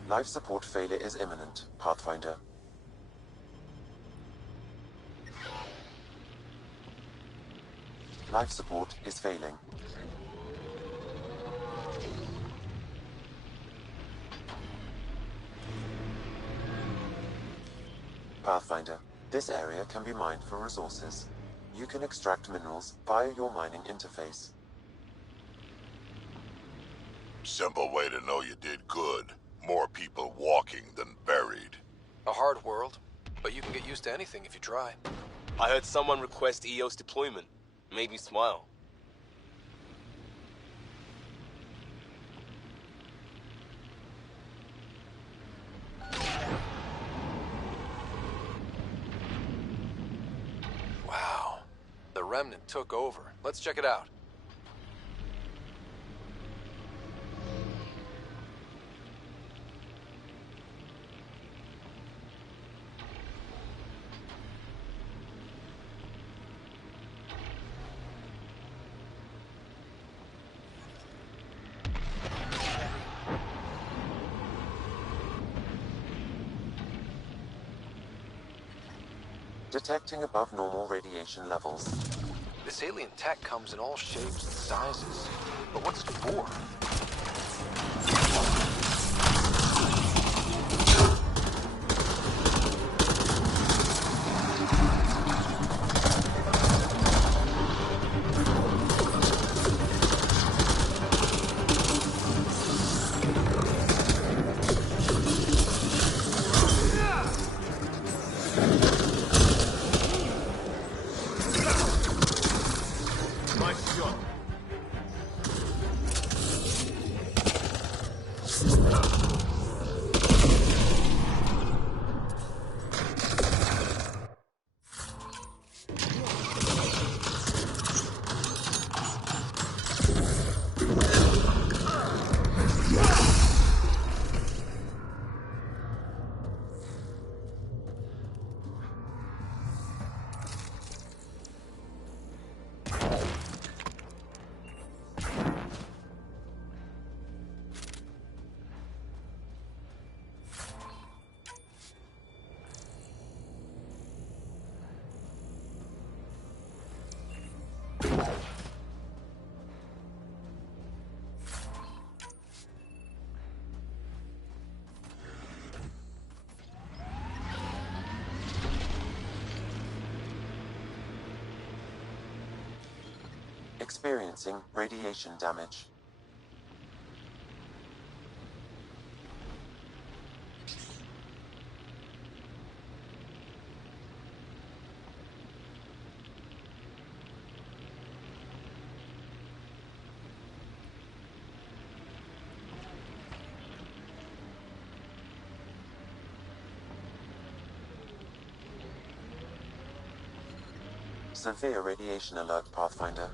Life support failure is imminent, Pathfinder. Life support is failing. Pathfinder, this area can be mined for resources. You can extract minerals via your mining interface. Simple way to know you did good. More people walking than buried. A hard world, but you can get used to anything if you try. I heard someone request EOS deployment. Made me smile. Wow. The remnant took over. Let's check it out. Detecting above normal radiation levels. This alien tech comes in all shapes and sizes. But what's it for? Experiencing radiation damage. Severe radiation alert, Pathfinder.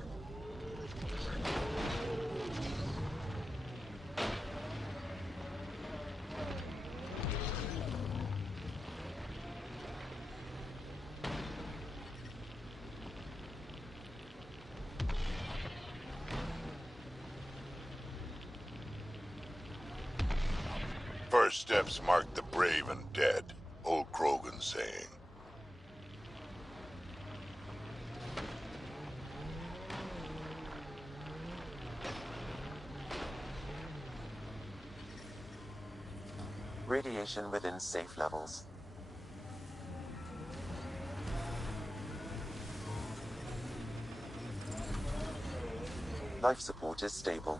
First steps mark the brave and dead, old Krogan saying. Radiation within safe levels. Life support is stable.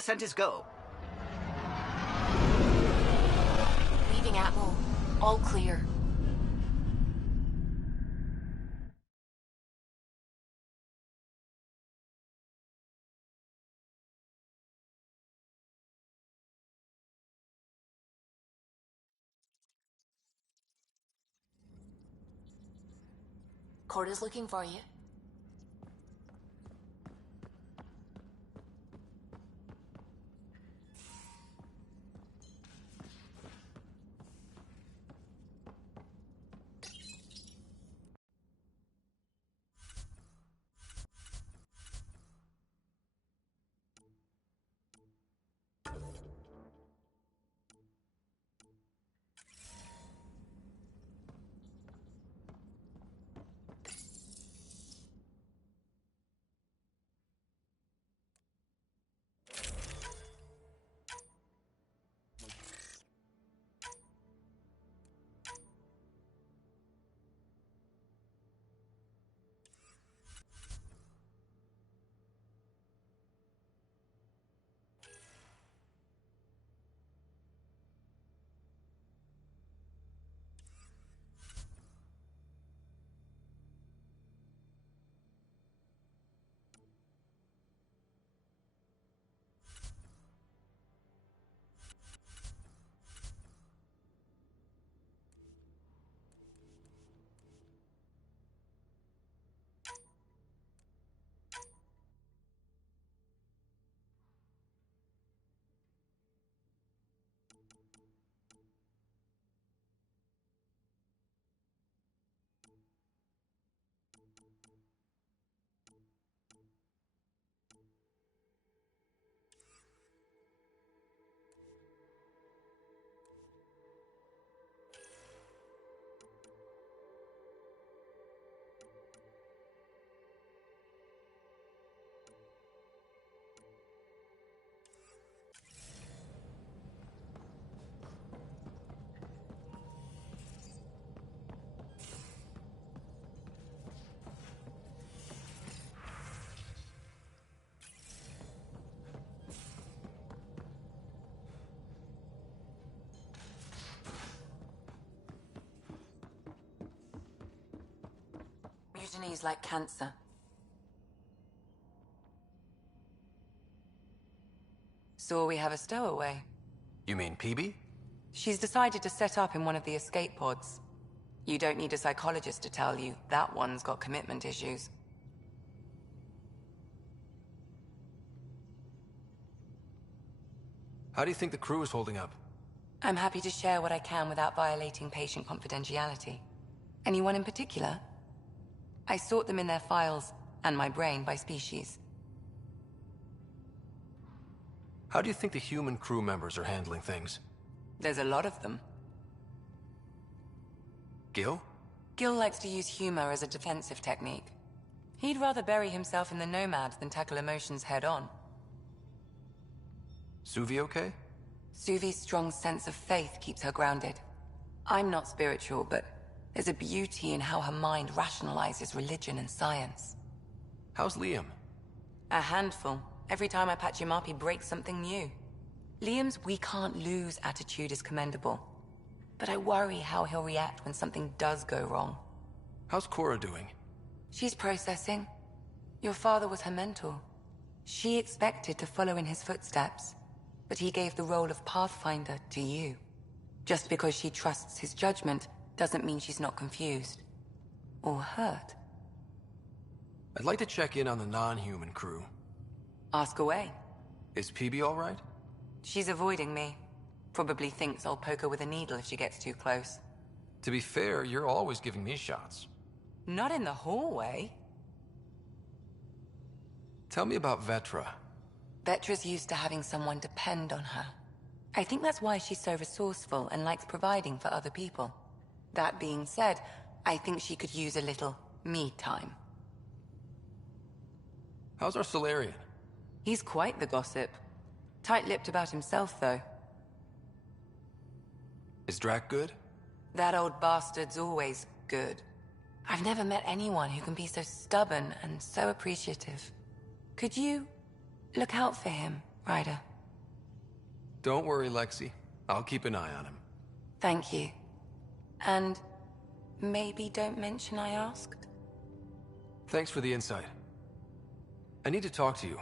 Ascent is go. Leaving Atmo. All clear. Court is looking for you. Mutiny is like cancer. So we have a stowaway. You mean PB? She's decided to set up in one of the escape pods. You don't need a psychologist to tell you that one's got commitment issues. How do you think the crew is holding up? I'm happy to share what I can without violating patient confidentiality. Anyone in particular? I sort them in their files, and my brain, by species. How do you think the human crew members are handling things? There's a lot of them. Gil? Gil likes to use humor as a defensive technique. He'd rather bury himself in the Nomad than tackle emotions head-on. Suvi okay? Suvi's strong sense of faith keeps her grounded. I'm not spiritual, but there's a beauty in how her mind rationalizes religion and science. How's Liam? A handful. Every time I patch him up, he breaks something new. Liam's "we can't lose" attitude is commendable. But I worry how he'll react when something does go wrong. How's Cora doing? She's processing. Your father was her mentor. She expected to follow in his footsteps, but he gave the role of Pathfinder to you. Just because she trusts his judgment doesn't mean she's not confused. Or hurt. I'd like to check in on the non-human crew. Ask away. Is PB all right? She's avoiding me. Probably thinks I'll poke her with a needle if she gets too close. To be fair, you're always giving me shots. Not in the hallway. Tell me about Vetra. Vetra's used to having someone depend on her. I think that's why she's so resourceful and likes providing for other people. That being said, I think she could use a little me time. How's our Solarian? He's quite the gossip. Tight-lipped about himself, though. Is Drac good? That old bastard's always good. I've never met anyone who can be so stubborn and so appreciative. Could you look out for him, Ryder? Don't worry, Lexi. I'll keep an eye on him. Thank you. And maybe don't mention I asked? Thanks for the insight. I need to talk to you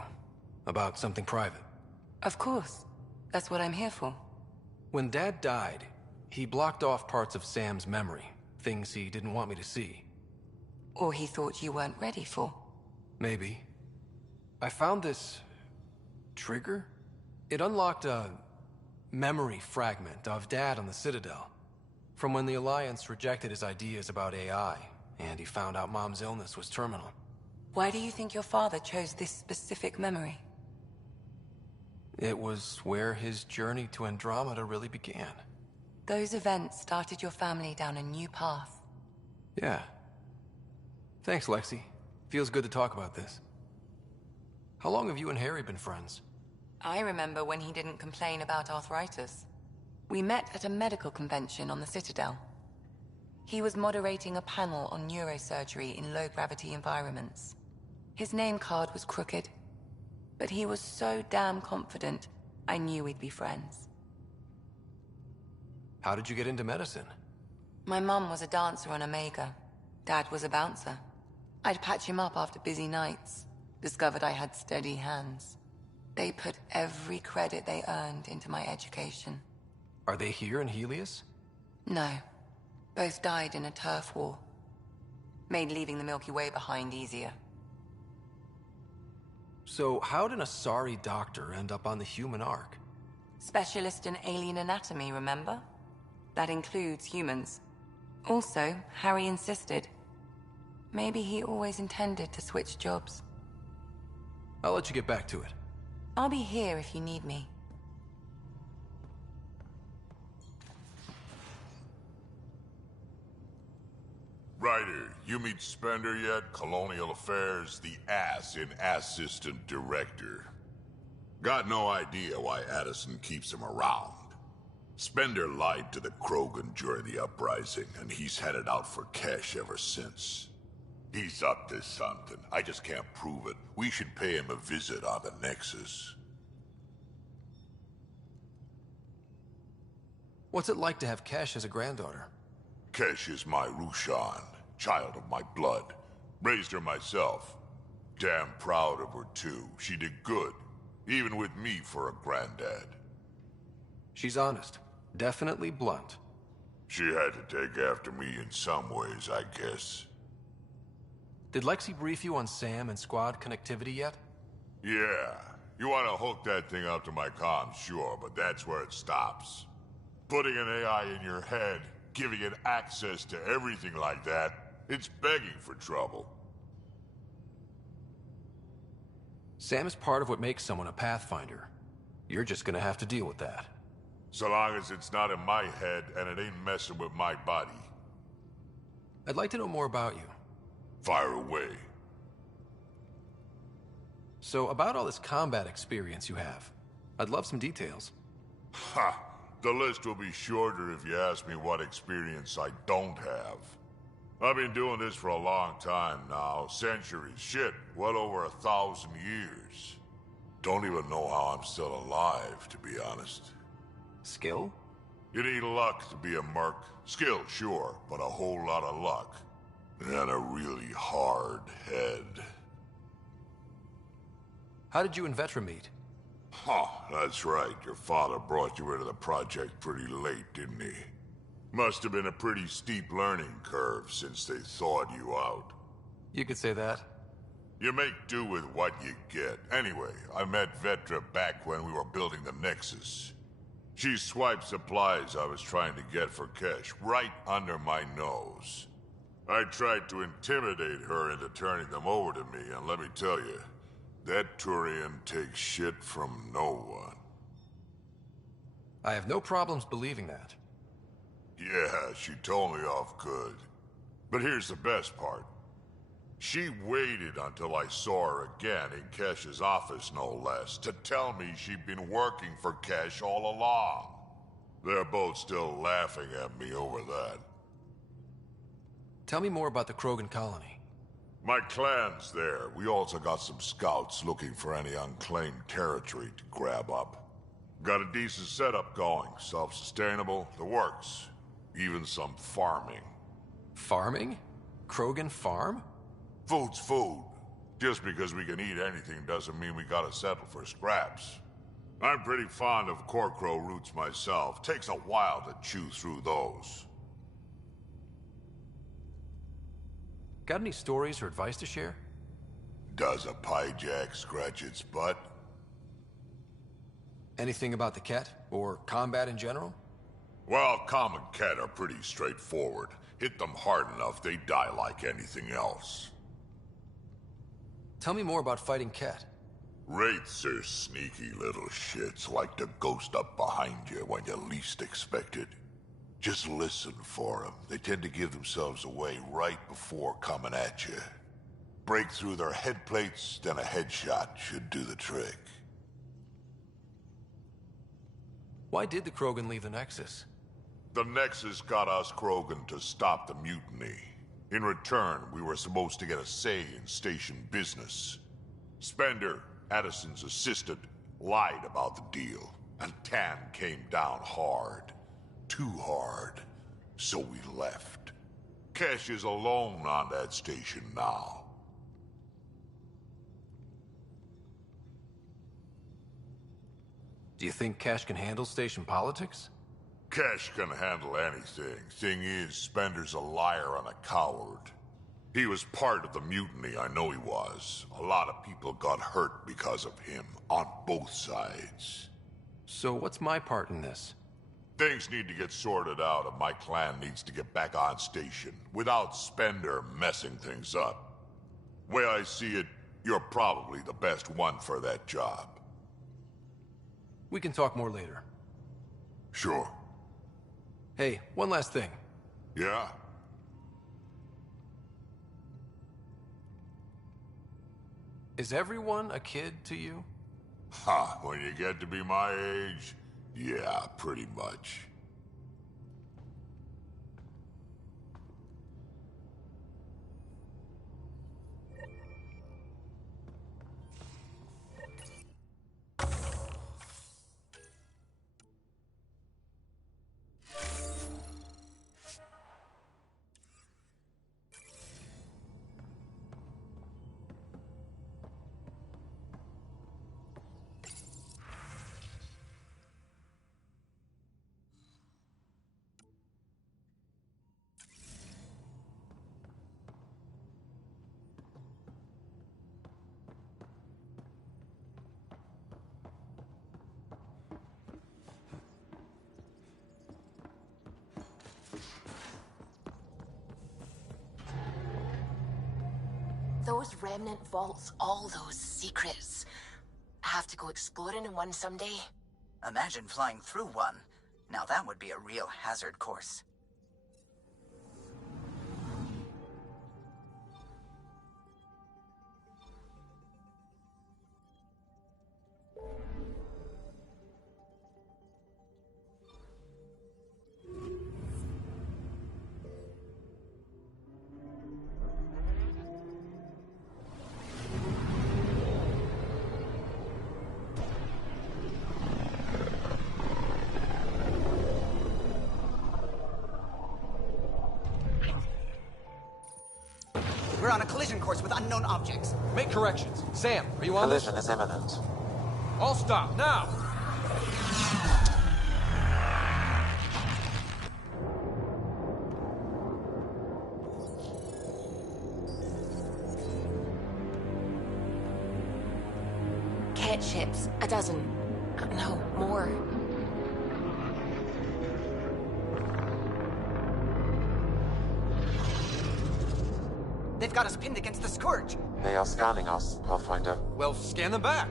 about something private. Of course. That's what I'm here for. When Dad died, he blocked off parts of Sam's memory, things he didn't want me to see. Or he thought you weren't ready for. Maybe. I found this trigger. It unlocked a memory fragment of Dad on the Citadel, from when the Alliance rejected his ideas about AI, and he found out Mom's illness was terminal. Why do you think your father chose this specific memory? It was where his journey to Andromeda really began. Those events started your family down a new path. Yeah. Thanks, Lexi. Feels good to talk about this. How long have you and Harry been friends? I remember when he didn't complain about arthritis. We met at a medical convention on the Citadel. He was moderating a panel on neurosurgery in low-gravity environments. His name card was crooked, but he was so damn confident, I knew we'd be friends. How did you get into medicine? My mum was a dancer on Omega. Dad was a bouncer. I'd patch him up after busy nights. Discovered I had steady hands. They put every credit they earned into my education. Are they here in Helios? No. Both died in a turf war. Made leaving the Milky Way behind easier. So how did a Asari doctor end up on the human Ark? Specialist in alien anatomy, remember? That includes humans. Also, Harry insisted. Maybe he always intended to switch jobs. I'll let you get back to it. I'll be here if you need me. Ryder, you meet Spender yet? Colonial Affairs, the ass in Assistant Director. Got no idea why Addison keeps him around. Spender lied to the Krogan during the uprising, and he's had it out for cash ever since. He's up to something. I just can't prove it. We should pay him a visit on the Nexus. What's it like to have Kesh as a granddaughter? Kesh is my Rushan, child of my blood. Raised her myself. Damn proud of her, too. She did good. Even with me for a granddad. She's honest. Definitely blunt. She had to take after me in some ways, I guess. Did Lexi brief you on Sam and squad connectivity yet? Yeah. You want to hook that thing up to my comms, sure, but that's where it stops. Putting an AI in your head, giving it access to everything like that, it's begging for trouble. Sam is part of what makes someone a Pathfinder. You're just gonna have to deal with that. So long as it's not in my head and it ain't messing with my body. I'd like to know more about you. Fire away. So, about all this combat experience you have, I'd love some details. Ha! The list will be shorter if you ask me what experience I don't have. I've been doing this for a long time now. Centuries. Shit, well over 1,000 years. Don't even know how I'm still alive, to be honest. Skill? You need luck to be a merc. Skill, sure, but a whole lot of luck. And a really hard head. How did you and Vetra meet? Huh, that's right. Your father brought you into the project pretty late, didn't he? Must have been a pretty steep learning curve since they thawed you out. You could say that. You make do with what you get. Anyway, I met Vetra back when we were building the Nexus. She swiped supplies I was trying to get for Kesh right under my nose. I tried to intimidate her into turning them over to me, and let me tell you, that Turian takes shit from no one. I have no problems believing that. Yeah, she told me off good. But here's the best part. She waited until I saw her again in Kesh's office, no less, to tell me she'd been working for Kesh all along. They're both still laughing at me over that. Tell me more about the Krogan colony. My clan's there. We also got some scouts looking for any unclaimed territory to grab up. Got a decent setup going. Self-sustainable, the works. Even some farming. Farming? Krogan farm? Food's food. Just because we can eat anything doesn't mean we gotta settle for scraps. I'm pretty fond of Corcrow roots myself. Takes a while to chew through those. Got any stories or advice to share? Does a pyjak scratch its butt? Anything about the Ket? Or combat in general? Well, common Ket are pretty straightforward. Hit them hard enough, they die like anything else. Tell me more about fighting Ket. Wraiths are sneaky little shits, like to ghost up behind you when you least expect it. Just listen for them. They tend to give themselves away right before coming at you. Break through their head plates, then a headshot should do the trick. Why did the Krogan leave the Nexus? The Nexus got us Krogan to stop the mutiny. In return, we were supposed to get a say in station business. Spender, Addison's assistant, lied about the deal, and Tan came down hard. Too hard. So we left. Kesh is alone on that station now. Do you think Kesh can handle station politics? Kesh can handle anything. Thing is, Spender's a liar and a coward. He was part of the mutiny, I know he was. A lot of people got hurt because of him, on both sides. So what's my part in this? Things need to get sorted out, and my clan needs to get back on station, without Spender messing things up. Way I see it, you're probably the best one for that job. We can talk more later. Sure. Hey, one last thing. Yeah? Is everyone a kid to you? Ha, when you get to be my age, yeah, pretty much. those remnant vaults, all those secrets. I have to go exploring in one someday. Imagine flying through one. Now that would be a real hazard course. We're on a collision course with unknown objects. Make corrections. Sam, are you on this? Collision is imminent. All stop, now! Cat ships, a dozen. No, more. They've got us pinned against the Scourge. They are scanning us, Pathfinder. Well, scan them back.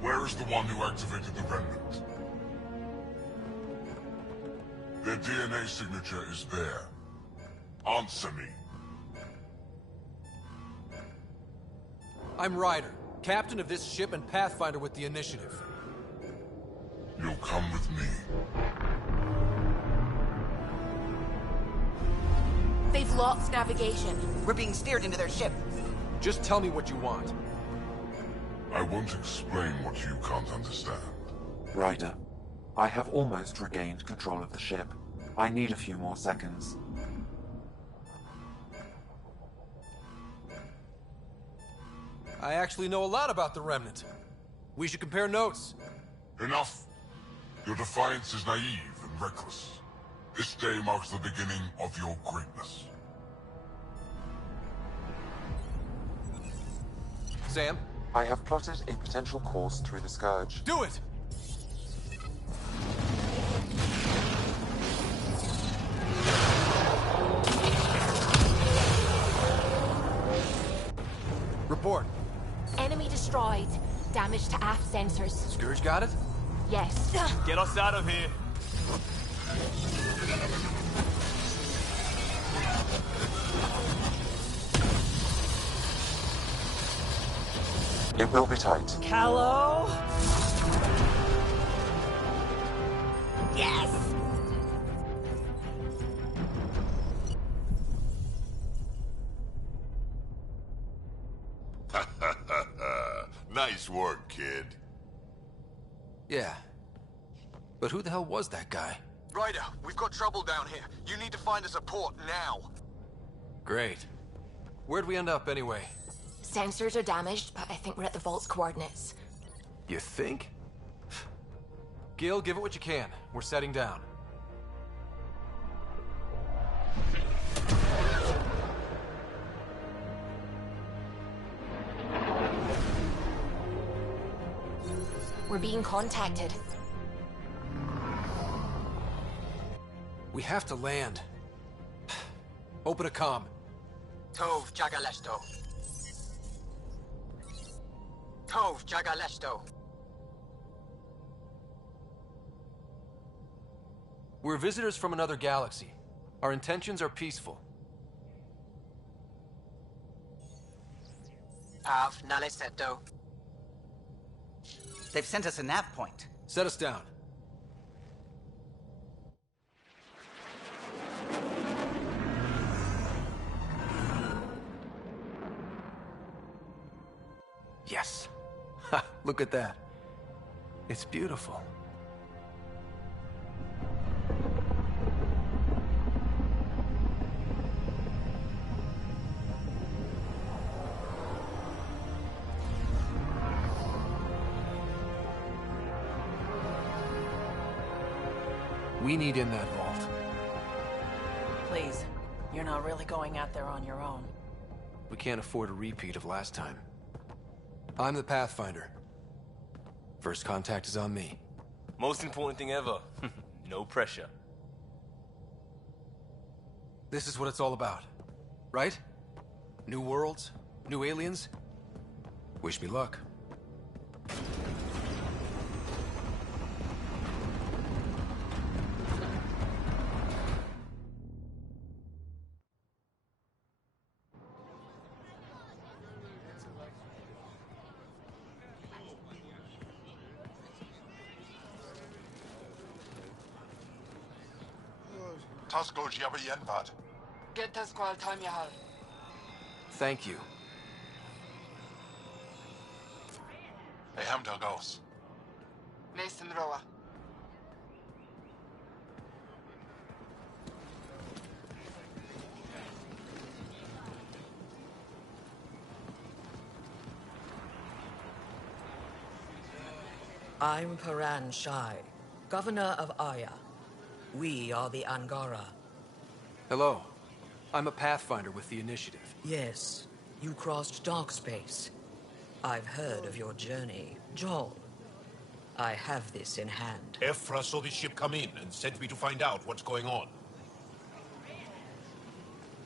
Where is the one who activated the remnant? Their DNA signature is there. Answer me. I'm Ryder, captain of this ship and Pathfinder with the initiative. You'll come with me. They've lost navigation. We're being steered into their ship. Just tell me what you want. I won't explain what you can't understand. Ryder, I have almost regained control of the ship. I need a few more seconds. I actually know a lot about the Remnant. We should compare notes. Enough! Your defiance is naive and reckless. This day marks the beginning of your greatness. Sam? I have plotted a potential course through the Scourge. Do it! Report. Enemy destroyed. Damage to aft sensors. Scourge got it? Yes. Get us out of here. It will be tight. Callow? Yes! Nice work, kid. Yeah. But who the hell was that guy? Ryder, we've got trouble down here. You need to find us a port now. Great. Where'd we end up anyway? Sensors are damaged, but I think we're at the vault's coordinates. You think? Gil, give it what you can. We're setting down. We're being contacted. We have to land. Open a comm. Tov Jagaleshto. Tov Jagaleshto. We're visitors from another galaxy. Our intentions are peaceful. Av Naleseto. They've sent us a nav point. Set us down. Yes. Ha, look at that. It's beautiful. We need in that vault. Please, you're not really going out there on your own. We can't afford a repeat of last time. I'm the Pathfinder. First contact is on me. Most important thing ever. No pressure. This is what it's all about, right? New worlds, new aliens. Wish me luck. Tasco Jiabayenvad. Get Tasqual Tamyahal. Thank you. Ehamda Gos. Nathan Roa. I'm Paran Shai, Governor of Aya. We are the Angara. Hello. I'm a Pathfinder with the Initiative. Yes, you crossed dark space. I've heard of your journey, Joel. I have this in hand. Ephra saw this ship come in and sent me to find out what's going on.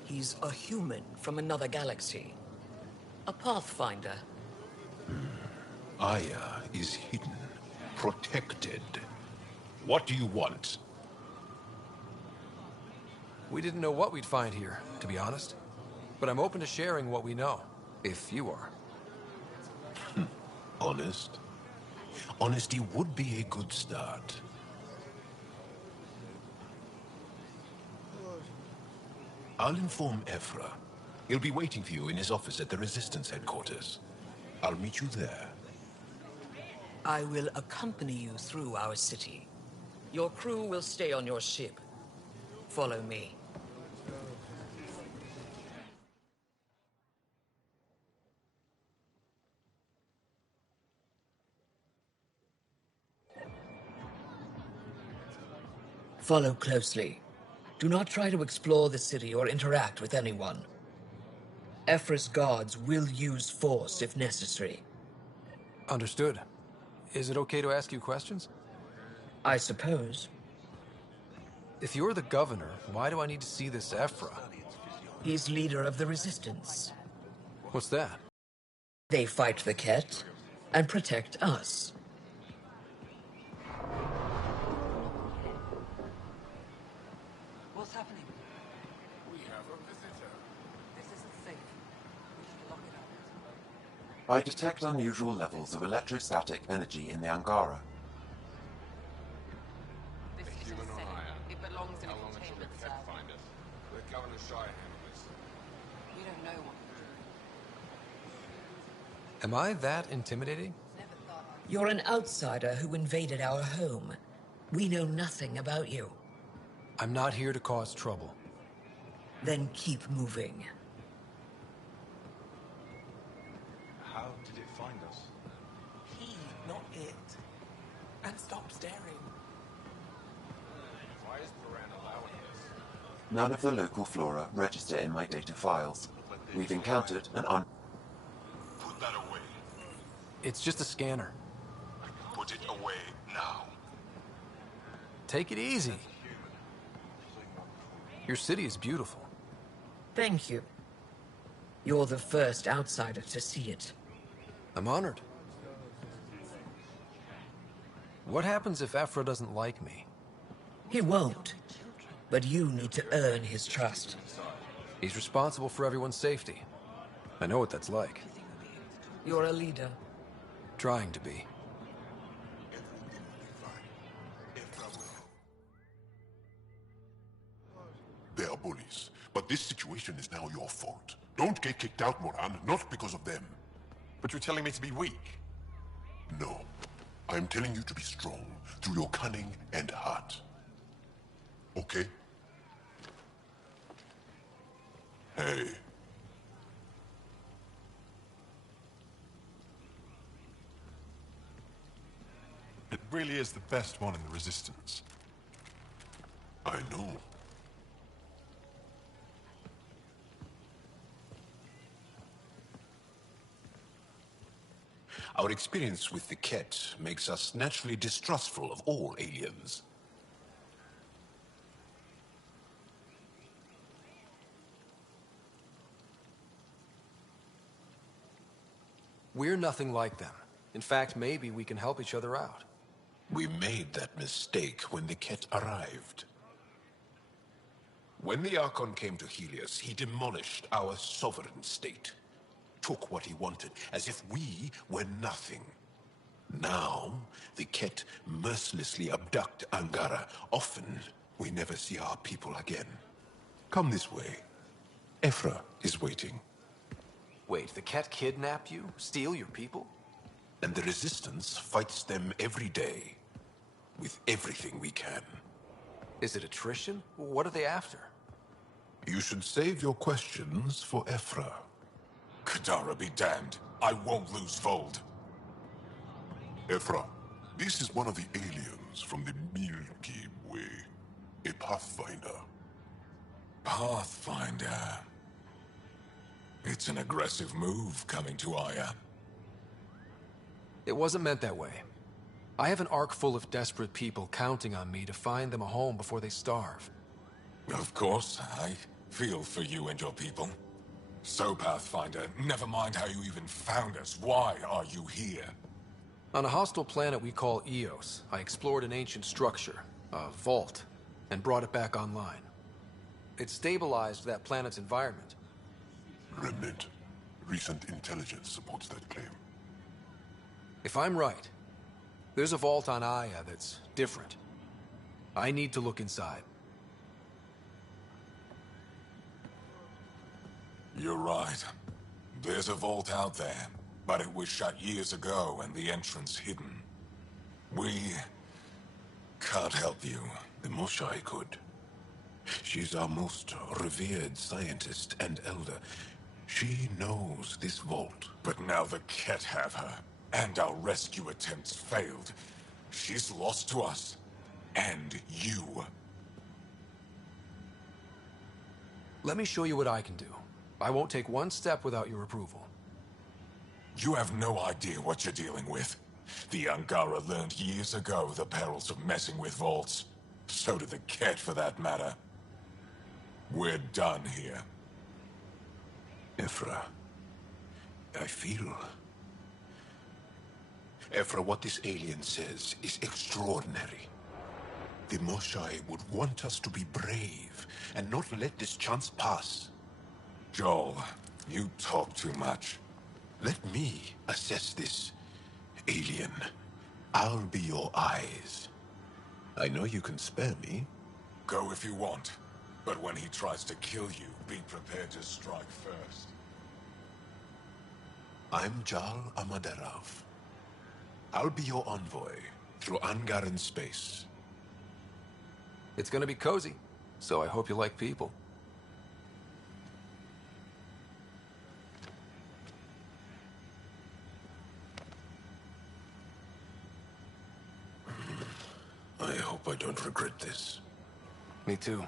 He's a human from another galaxy. A Pathfinder. Aya is hidden, protected. What do you want? We didn't know what we'd find here, to be honest. But I'm open to sharing what we know, if you are. Honest? Honesty would be a good start. I'll inform Ephra. He'll be waiting for you in his office at the Resistance headquarters. I'll meet you there. I will accompany you through our city. Your crew will stay on your ship. Follow me. Follow closely. Do not try to explore the city or interact with anyone. Ephra's guards will use force if necessary. Understood. Is it okay to ask you questions? I suppose. If you're the governor, why do I need to see this Ephra? He's leader of the Resistance. What's that? They fight the Ket and protect us. What's happening? We have a visitor. This isn't safe. We should lock it up. I detect unusual levels of electrostatic energy in the Angara. This isn't safe. It belongs in a containment cell. Find us. Let Governor Shai handle this. We don't know what. Am I that intimidating? You're an outsider who invaded our home. We know nothing about you. I'm not here to cause trouble. Then keep moving. How did it find us? He, not it. And stop staring. Why is Paran allowing this? None of the local flora register in my data files. We've encountered an Put that away. It's just a scanner. Put it away now. Take it easy. Your city is beautiful. Thank you. You're the first outsider to see it. I'm honored. What happens if Ephra doesn't like me? He won't. But you need to earn his trust. He's responsible for everyone's safety. I know what that's like. You're a leader. Trying to be. They are bullies, but this situation is now your fault. Don't get kicked out, Moran, not because of them. But you're telling me to be weak? No. I'm telling you to be strong through your cunning and heart. Okay? Hey. It really is the best one in the Resistance. I know. Our experience with the Ket makes us naturally distrustful of all aliens. We're nothing like them. In fact, maybe we can help each other out. We made that mistake when the Ket arrived. When the Archon came to Helios, he demolished our sovereign state. Took what he wanted, as if we were nothing. Now, the Ket mercilessly abduct Angara. Often, we never see our people again. Come this way. Ephra is waiting. Wait, the Ket kidnap you? Steal your people? And the Resistance fights them every day. With everything we can. Is it attrition? What are they after? You should save your questions for Ephra. Kadara be damned. I won't lose Vold. Ephra, this is one of the aliens from the Milky Way. A Pathfinder. Pathfinder. It's an aggressive move coming to Aya. It wasn't meant that way. I have an ark full of desperate people counting on me to find them a home before they starve. Of course, I feel for you and your people. So, Pathfinder, never mind how you even found us. Why are you here? On a hostile planet we call Eos, I explored an ancient structure, a vault, and brought it back online. It stabilized that planet's environment. Remnant. Recent intelligence supports that claim. If I'm right, there's a vault on Aya that's different. I need to look inside. You're right. There's a vault out there, but it was shut years ago and the entrance hidden. We can't help you. The Moshai could. She's our most revered scientist and elder. She knows this vault. But now the Ket have her, and our rescue attempts failed. She's lost to us, and you. Let me show you what I can do. I won't take one step without your approval. You have no idea what you're dealing with. The Angara learned years ago the perils of messing with vaults. So did the Ket, for that matter. We're done here. Ephra, I feel... Ephra, what this alien says is extraordinary. The Moshai would want us to be brave and not let this chance pass. Joel, you talk too much. Let me assess this, alien. I'll be your eyes. I know you can spare me. Go if you want. But when he tries to kill you, be prepared to strike first. I'm Jal Amaderav. I'll be your envoy through Angaran space. It's gonna be cozy, so I hope you like people. I hope I don't regret this. Me too.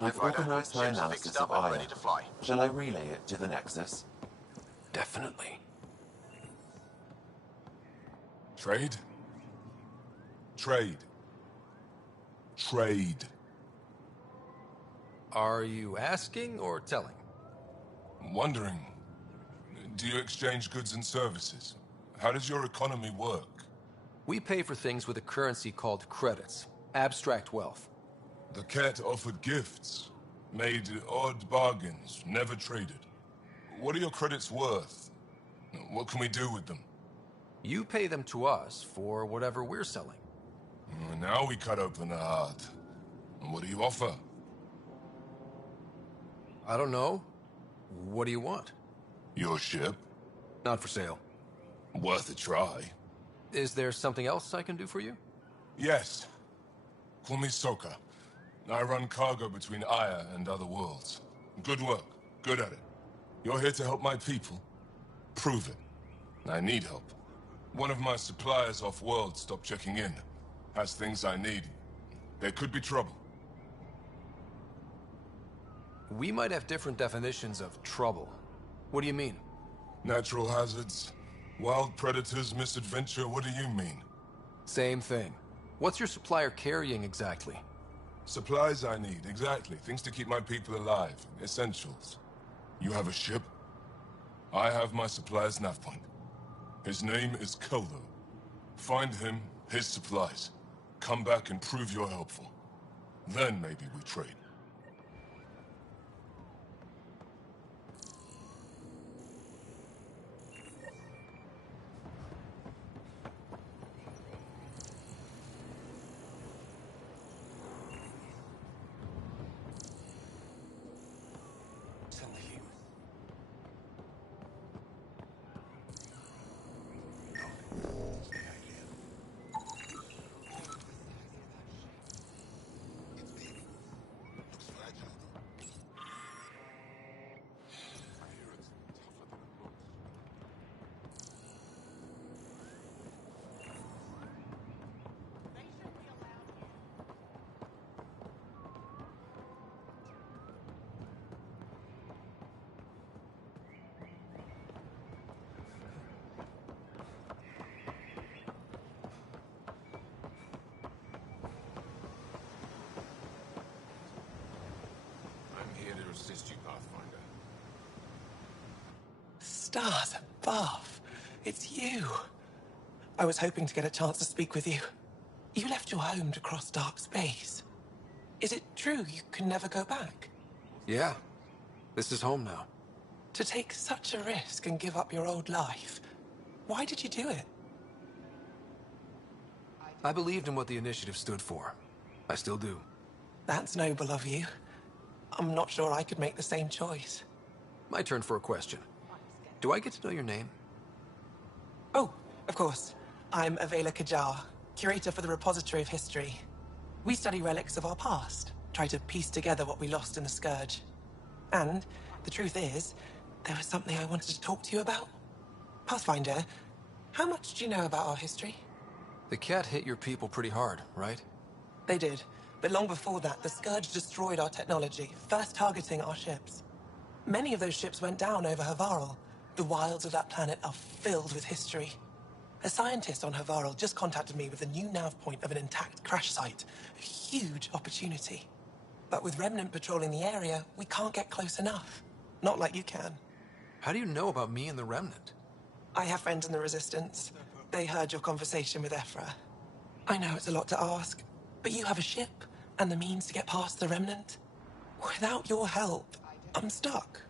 I've organized my analysis of Aya. Shall I relay it to the Nexus? Definitely. Trade? Trade. Trade. Are you asking or telling? Wondering. Do you exchange goods and services? How does your economy work? We pay for things with a currency called credits. Abstract wealth. The Ket offered gifts. Made odd bargains. Never traded. What are your credits worth? What can we do with them? You pay them to us for whatever we're selling. Now we cut open the heart. What do you offer? I don't know. What do you want? Your ship? Not for sale. Worth a try. Is there something else I can do for you? Yes. Call me Soka. I run cargo between Aya and other worlds. Good work. Good at it. You're here to help my people? Prove it. I need help. One of my suppliers off-world stopped checking in. Has things I need. There could be trouble. We might have different definitions of trouble. What do you mean? Natural hazards, wild predators, misadventure, what do you mean? Same thing. What's your supplier carrying exactly? Supplies I need, exactly. Things to keep my people alive. Essentials. You have a ship? I have my supplier's nav point. His name is Kolo. Find him, his supplies. Come back and prove you're helpful. Then maybe we trade. Assist you, Pathfinder. Stars above. It's you. I was hoping to get a chance to speak with you. You left your home to cross dark space. Is it true you can never go back? Yeah. This is home now. To take such a risk and give up your old life, why did you do it? I believed in what the initiative stood for. I still do. That's noble of you. I'm not sure I could make the same choice. My turn for a question. Do I get to know your name? Oh, of course. I'm Avela Kajar, curator for the Repository of History. We study relics of our past, try to piece together what we lost in the Scourge. And the truth is, there was something I wanted to talk to you about. Pathfinder, how much do you know about our history? The cat hit your people pretty hard, right? They did. But long before that, the Scourge destroyed our technology, first targeting our ships. Many of those ships went down over Havarl. The wilds of that planet are filled with history. A scientist on Havarl just contacted me with a new nav point of an intact crash site. A huge opportunity. But with Remnant patrolling the area, we can't get close enough. Not like you can. How do you know about me and the Remnant? I have friends in the Resistance. They heard your conversation with Ephra. I know it's a lot to ask, but you have a ship and the means to get past the Remnant. Without your help, I'm stuck.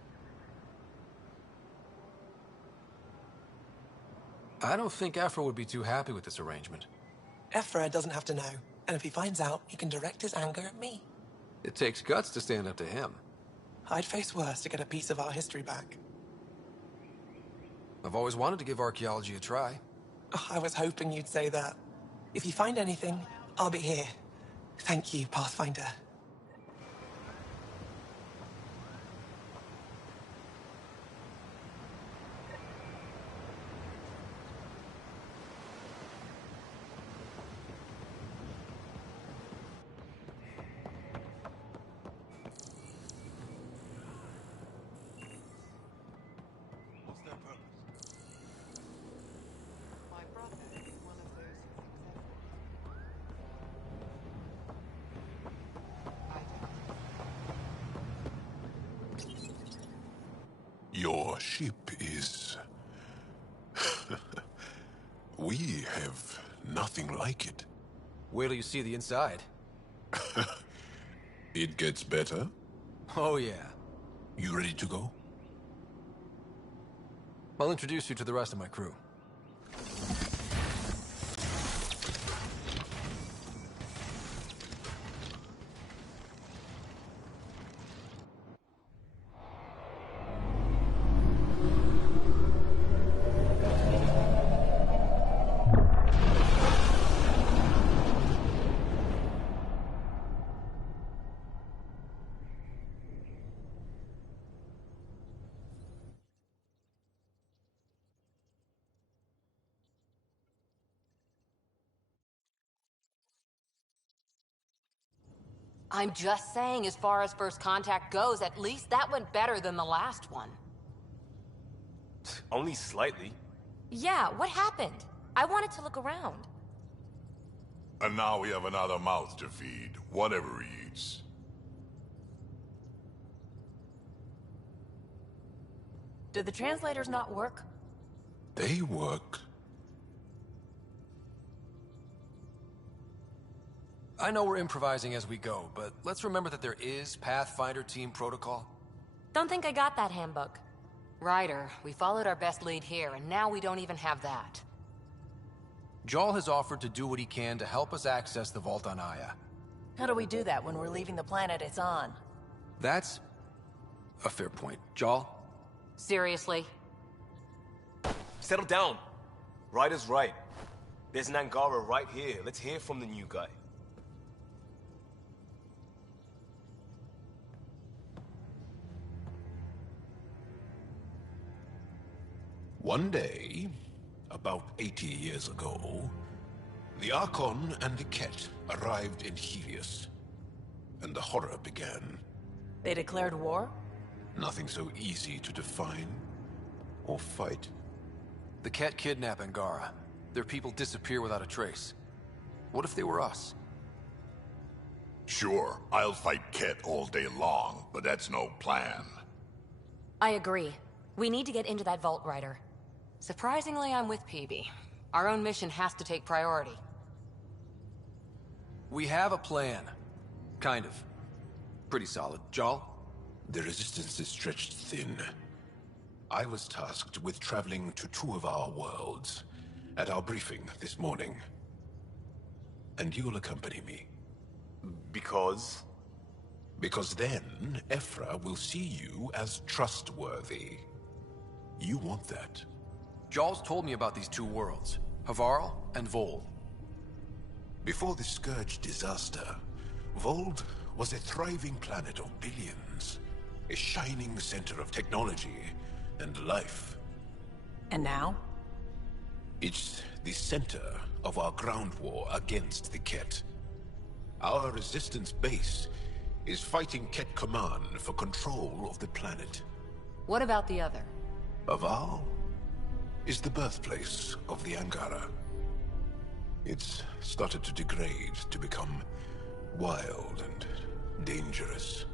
I don't think Ephra would be too happy with this arrangement. Ephra doesn't have to know, and if he finds out, he can direct his anger at me. It takes guts to stand up to him. I'd face worse to get a piece of our history back. I've always wanted to give archaeology a try. Oh, I was hoping you'd say that. If you find anything, I'll be here. Thank you, Pathfinder. What's their purpose? My brother is one of those Your ship is... We have nothing like it. Wait till you see the inside. It gets better? Oh, yeah. You ready to go? I'll introduce you to the rest of my crew. I'm just saying, as far as first contact goes, at least that went better than the last one. Only slightly. Yeah, what happened? I wanted to look around. And now we have another mouth to feed, whatever he eats. Do the translators not work? They work. I know we're improvising as we go, but let's remember that there is Pathfinder team protocol. Don't think I got that handbook. Ryder, we followed our best lead here, and now we don't even have that. Jarl has offered to do what he can to help us access the vault on Aya. How do we do that when we're leaving the planet it's on? That's a fair point. Jarl? Seriously? Settle down. Ryder's right. There's an Angara right here. Let's hear from the new guy. One day, about 80 years ago, the Archon and the Ket arrived in Helios, and the horror began. They declared war? Nothing so easy to define or fight. The Ket kidnap Angara. Their people disappear without a trace. What if they were us? Sure, I'll fight Ket all day long, but that's no plan. I agree. We need to get into that vault, Ryder. Surprisingly, I'm with PB. Our own mission has to take priority. We have a plan. Kind of. Pretty solid. Jarl? The resistance is stretched thin. I was tasked with traveling to two of our worlds at our briefing this morning. And you'll accompany me. Because? Because then, Ephra will see you as trustworthy. You want that. Jarl's told me about these two worlds, Havarl and Vold. Before the Scourge disaster, Vold was a thriving planet of billions. A shining center of technology and life. And now? It's the center of our ground war against the Ket. Our resistance base is fighting Ket Command for control of the planet. What about the other? Havarl is the birthplace of the Angara. It's started to degrade, to become wild and dangerous.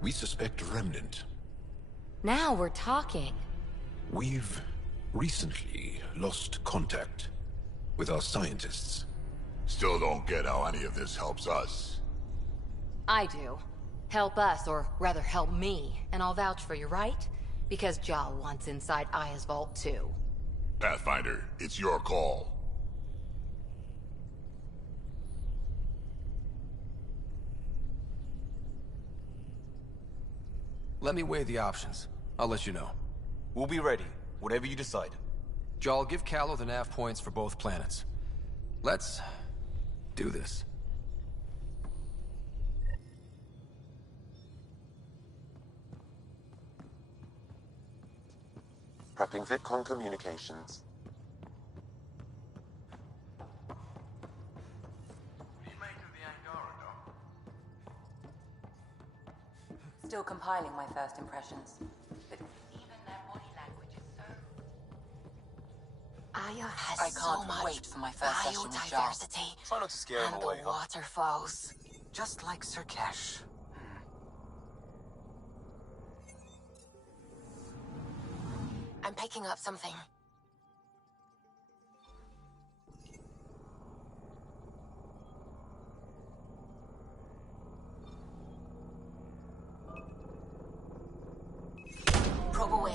We suspect Remnant. Now we're talking. We've recently lost contact with our scientists. Still don't get how any of this helps us. I do. Help us, or rather help me, and I'll vouch for you, right? Because Jarl wants inside Aya's vault too. Pathfinder, it's your call. Let me weigh the options. I'll let you know. We'll be ready, whatever you decide. Jarl, give Callow the nav points for both planets. Let's do this. Prepping VidCon communications. Still compiling my first impressions. But even their body language is so... Aya has I so can't much wait for my first session with Jarl. biodiversity. Try not to scare him and away, the huh? waterfalls. Just like Sirkesh. I'm picking up something. Probe away.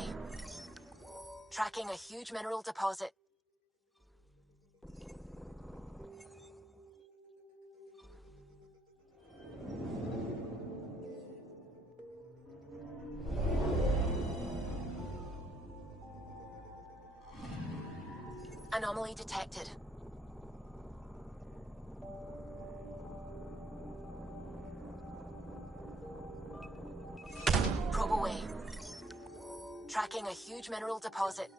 Tracking a huge mineral deposit. Anomaly detected. Probe away. Tracking a huge mineral deposit.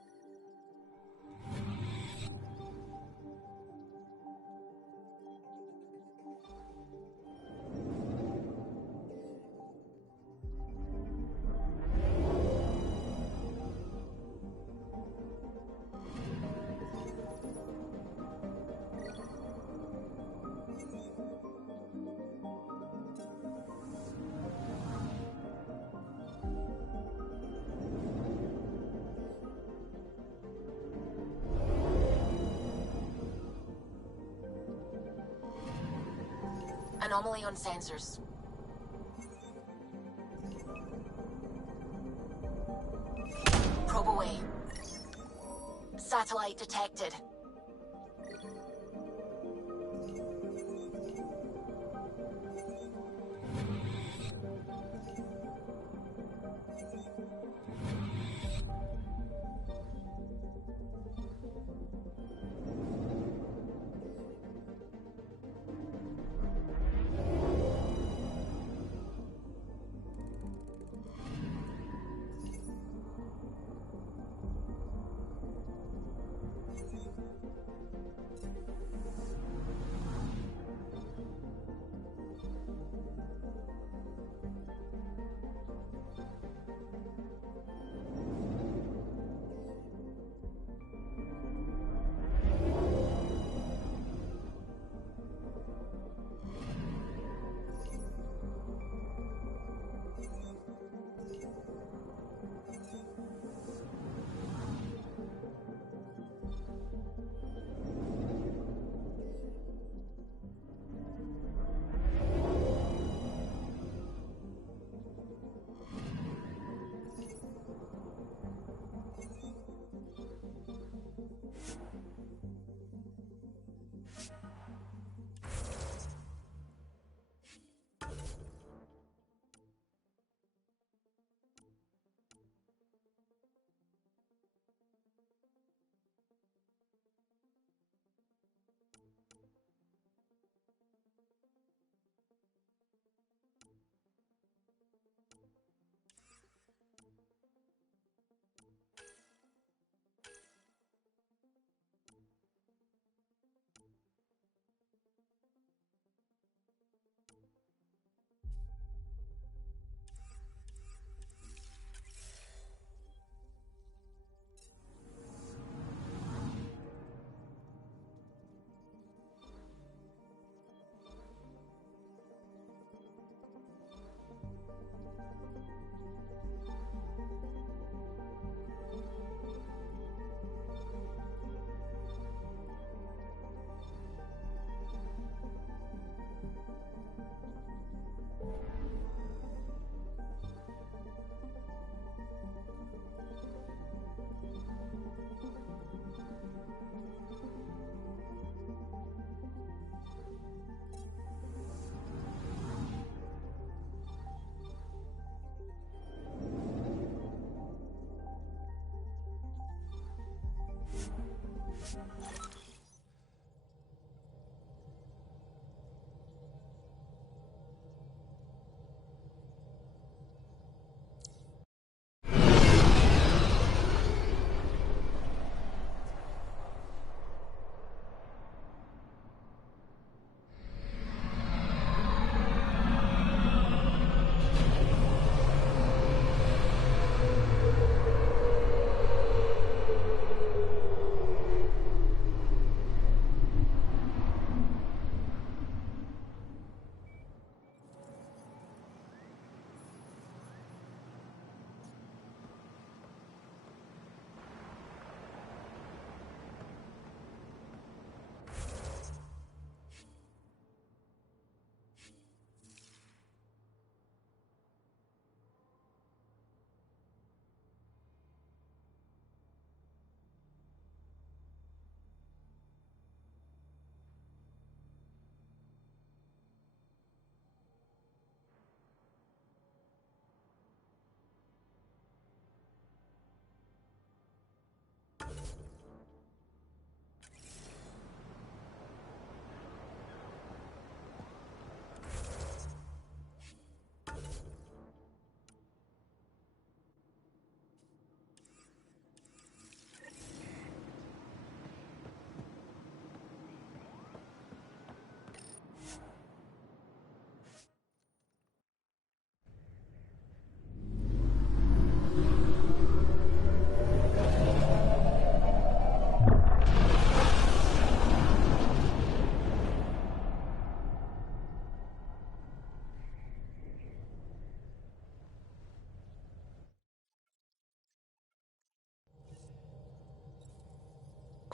Anomaly on sensors. Probe away. Satellite detected.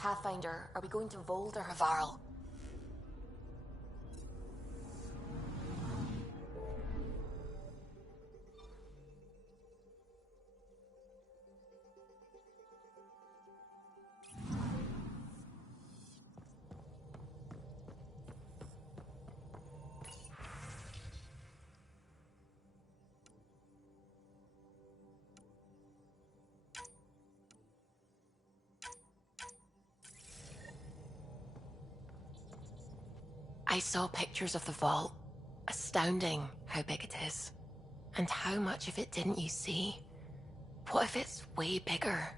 Pathfinder, are we going to Vold or Havarl? I saw pictures of the vault. Astounding how big it is. And how much of it didn't you see? What if it's way bigger?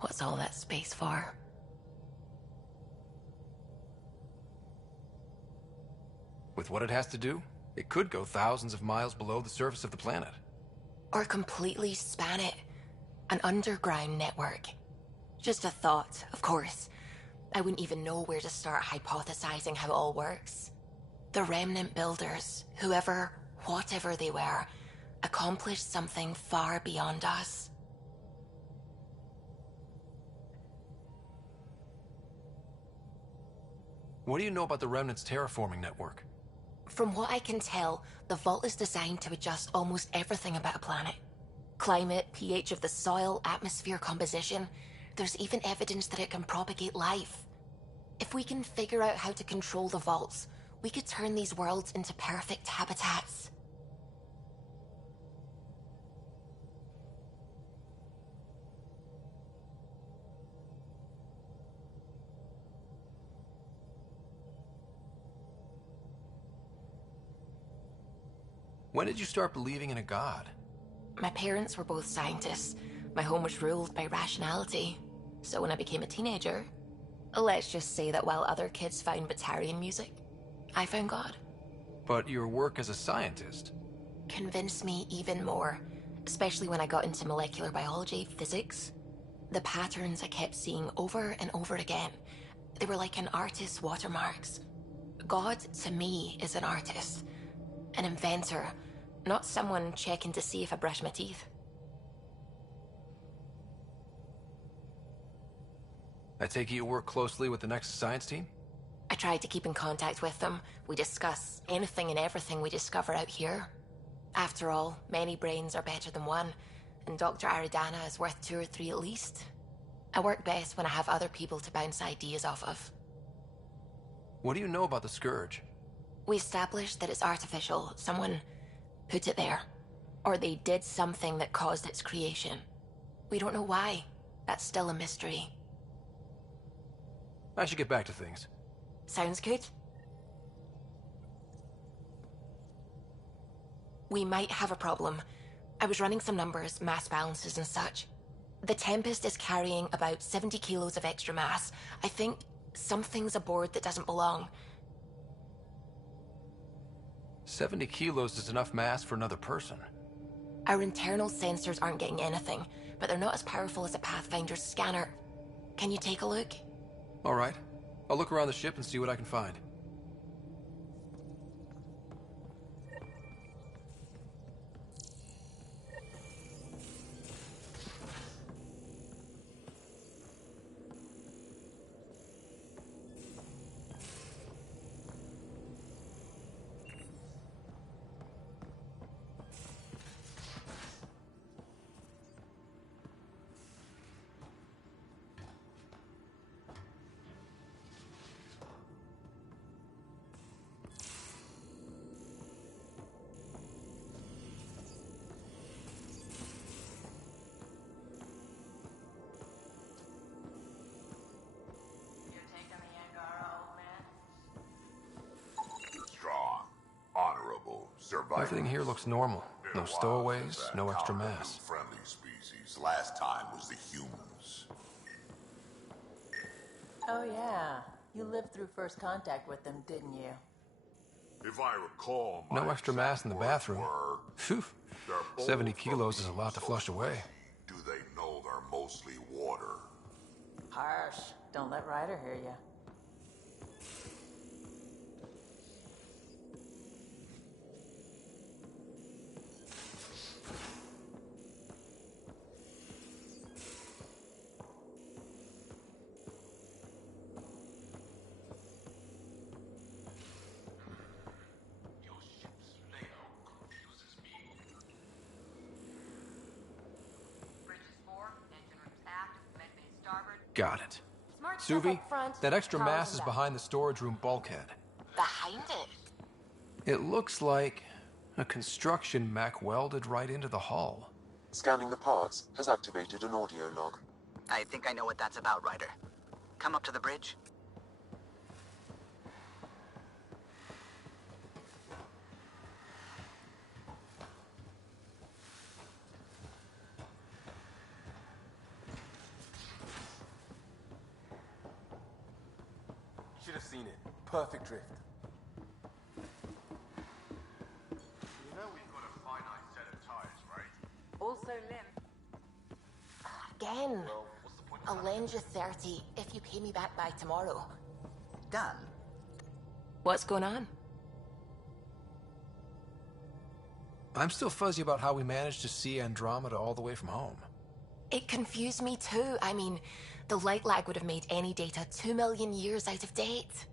What's all that space for? With what it has to do, it could go thousands of miles below the surface of the planet. Or completely span it. An underground network. Just a thought, of course. I wouldn't even know where to start hypothesizing how it all works. The Remnant builders, whoever, whatever they were, accomplished something far beyond us. What do you know about the Remnant's terraforming network? From what I can tell, the vault is designed to adjust almost everything about a planet. Climate, pH of the soil, atmosphere composition. There's even evidence that it can propagate life. If we can figure out how to control the vaults, we could turn these worlds into perfect habitats. When did you start believing in a god? My parents were both scientists. My home was ruled by rationality. So when I became a teenager, let's just say that while other kids found Batarian music, I found God. But your work as a scientist Convinced me even more, especially when I got into molecular biology, physics. The patterns I kept seeing over and over again, they were like an artist's watermarks. God, to me, is an artist. An inventor, not someone checking to see if I brush my teeth. I take it you work closely with the Nexus science team? I tried to keep in contact with them. We discuss anything and everything we discover out here. After all, many brains are better than one, and Dr. Aridana is worth 2 or 3 at least. I work best when I have other people to bounce ideas off of. What do you know about the Scourge? We established that it's artificial. Someone put it there. Or they did something that caused its creation. We don't know why. That's still a mystery. I should get back to things. Sounds good. We might have a problem. I was running some numbers, mass balances and such. The Tempest is carrying about 70 kilos of extra mass. I think something's aboard that doesn't belong. 70 kilos is enough mass for another person. Our internal sensors aren't getting anything, but they're not as powerful as a Pathfinder's scanner. Can you take a look? All right. I'll look around the ship and see what I can find. Everything here looks normal. No stowaways, no extra mass. Friendly species. Last time was the humans. Oh yeah, you lived through first contact with them, didn't you? If I recall, No extra mass in the bathroom. Phew. 70 kilos is a lot to flush away. Do they know they're mostly water? Harsh. Don't let Ryder hear you. Got it. Suvi, that extra mass is behind the storage room bulkhead. Behind it? It looks like a construction mech welded right into the hull. Scanning the parts has activated an audio log. I think I know what that's about, Ryder. Come up to the bridge. have seen it. Perfect drift. You know we've got a finite set of tires, right? Also limp. Again. I'll lend you 30 if you pay me back by tomorrow. Done. What's going on? I'm still fuzzy about how we managed to see Andromeda all the way from home. It confused me too. I mean, the light lag would have made any data 2 million years out of date.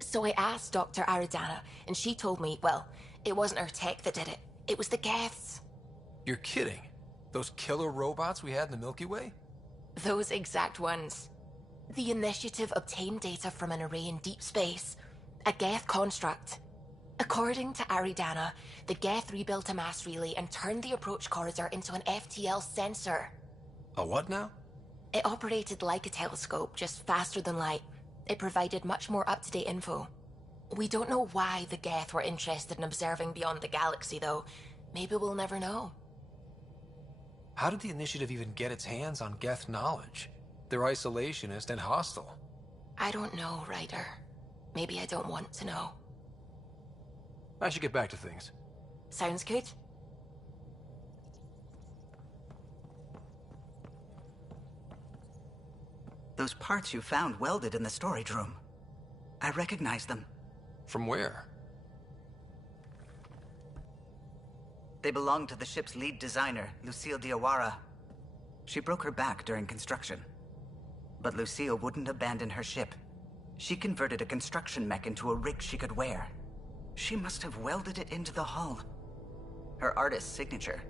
So I asked Dr. Aridana, and she told me, well, it wasn't our tech that did it. It was the Geths. You're kidding. Those killer robots we had in the Milky Way? Those exact ones. The Initiative obtained data from an array in deep space, a Geth construct. According to Aridana, the Geth rebuilt a mass relay and turned the approach corridor into an FTL sensor. A what now? It operated like a telescope, just faster than light. It provided much more up-to-date info. We don't know why the Geth were interested in observing beyond the galaxy, though. Maybe we'll never know. How did the Initiative even get its hands on Geth knowledge? They're isolationist and hostile. I don't know, Ryder. Maybe I don't want to know. I should get back to things. Sounds good. Those parts you found welded in the storage room. I recognize them. From where? They belong to the ship's lead designer, Lucille Diawara. She broke her back during construction. But Lucille wouldn't abandon her ship. She converted a construction mech into a rig she could wear. She must have welded it into the hull. Her artist's signature.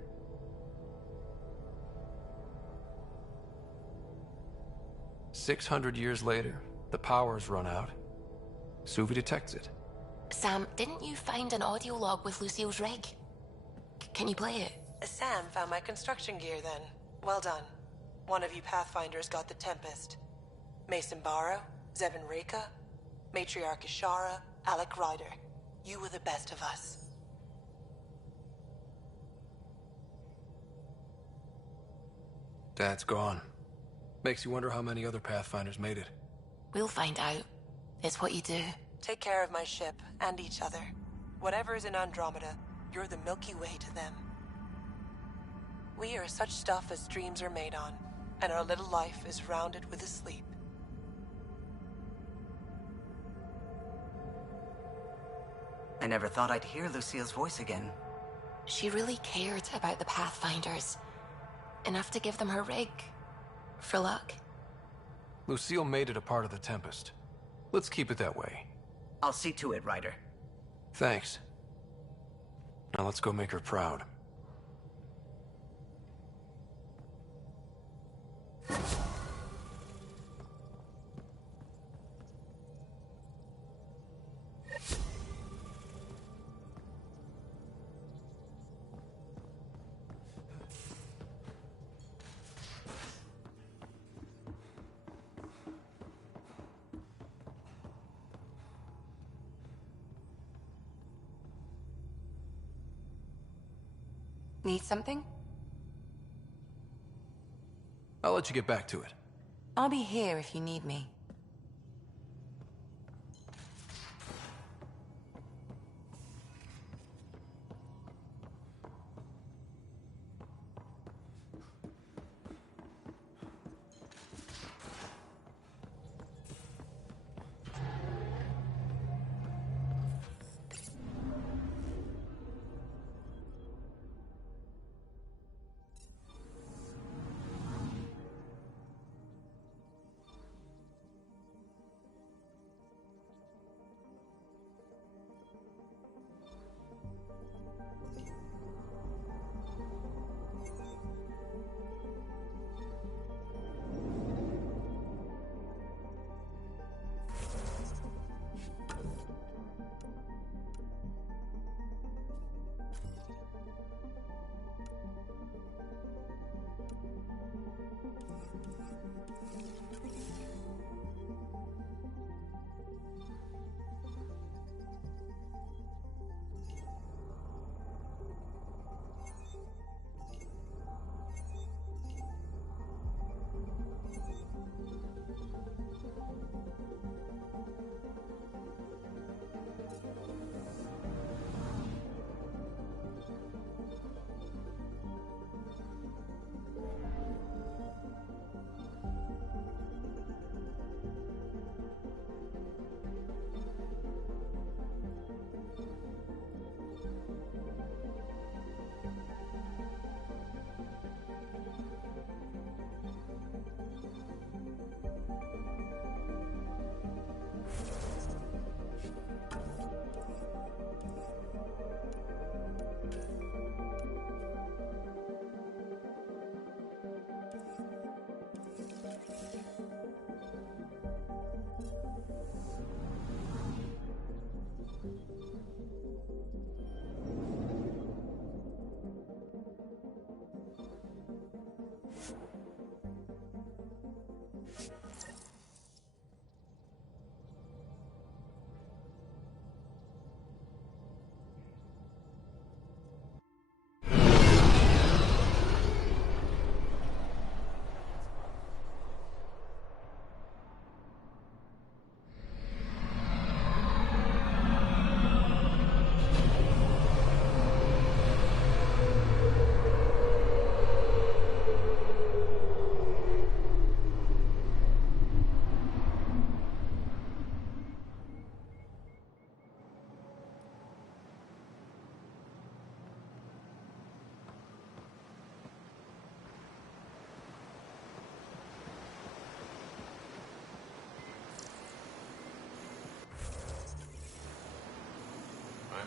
"600 years later, the power's run out. Suvi detects it. Sam, didn't you find an audio log with Lucille's rig? Can you play it? Sam found my construction gear then. Well done. One of you Pathfinders got the Tempest. Mason Barrow, Zevin Reka, Matriarch Ishara, Alec Ryder. You were the best of us. Dad's gone. Makes you wonder how many other Pathfinders made it. We'll find out. It's what you do. Take care of my ship and each other. Whatever is in Andromeda, you're the Milky Way to them. We are such stuff as dreams are made on, and our little life is rounded with a sleep. I never thought I'd hear Lucille's voice again. She really cared about the Pathfinders. Enough to give them her rig. For luck. Lucille made it a part of the Tempest. Let's keep it that way. I'll see to it, Ryder. Thanks. Now let's go make her proud. Need something? I'll let you get back to it. I'll be here if you need me.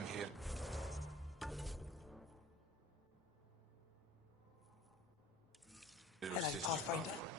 I'm here. Hello, Pathfinder.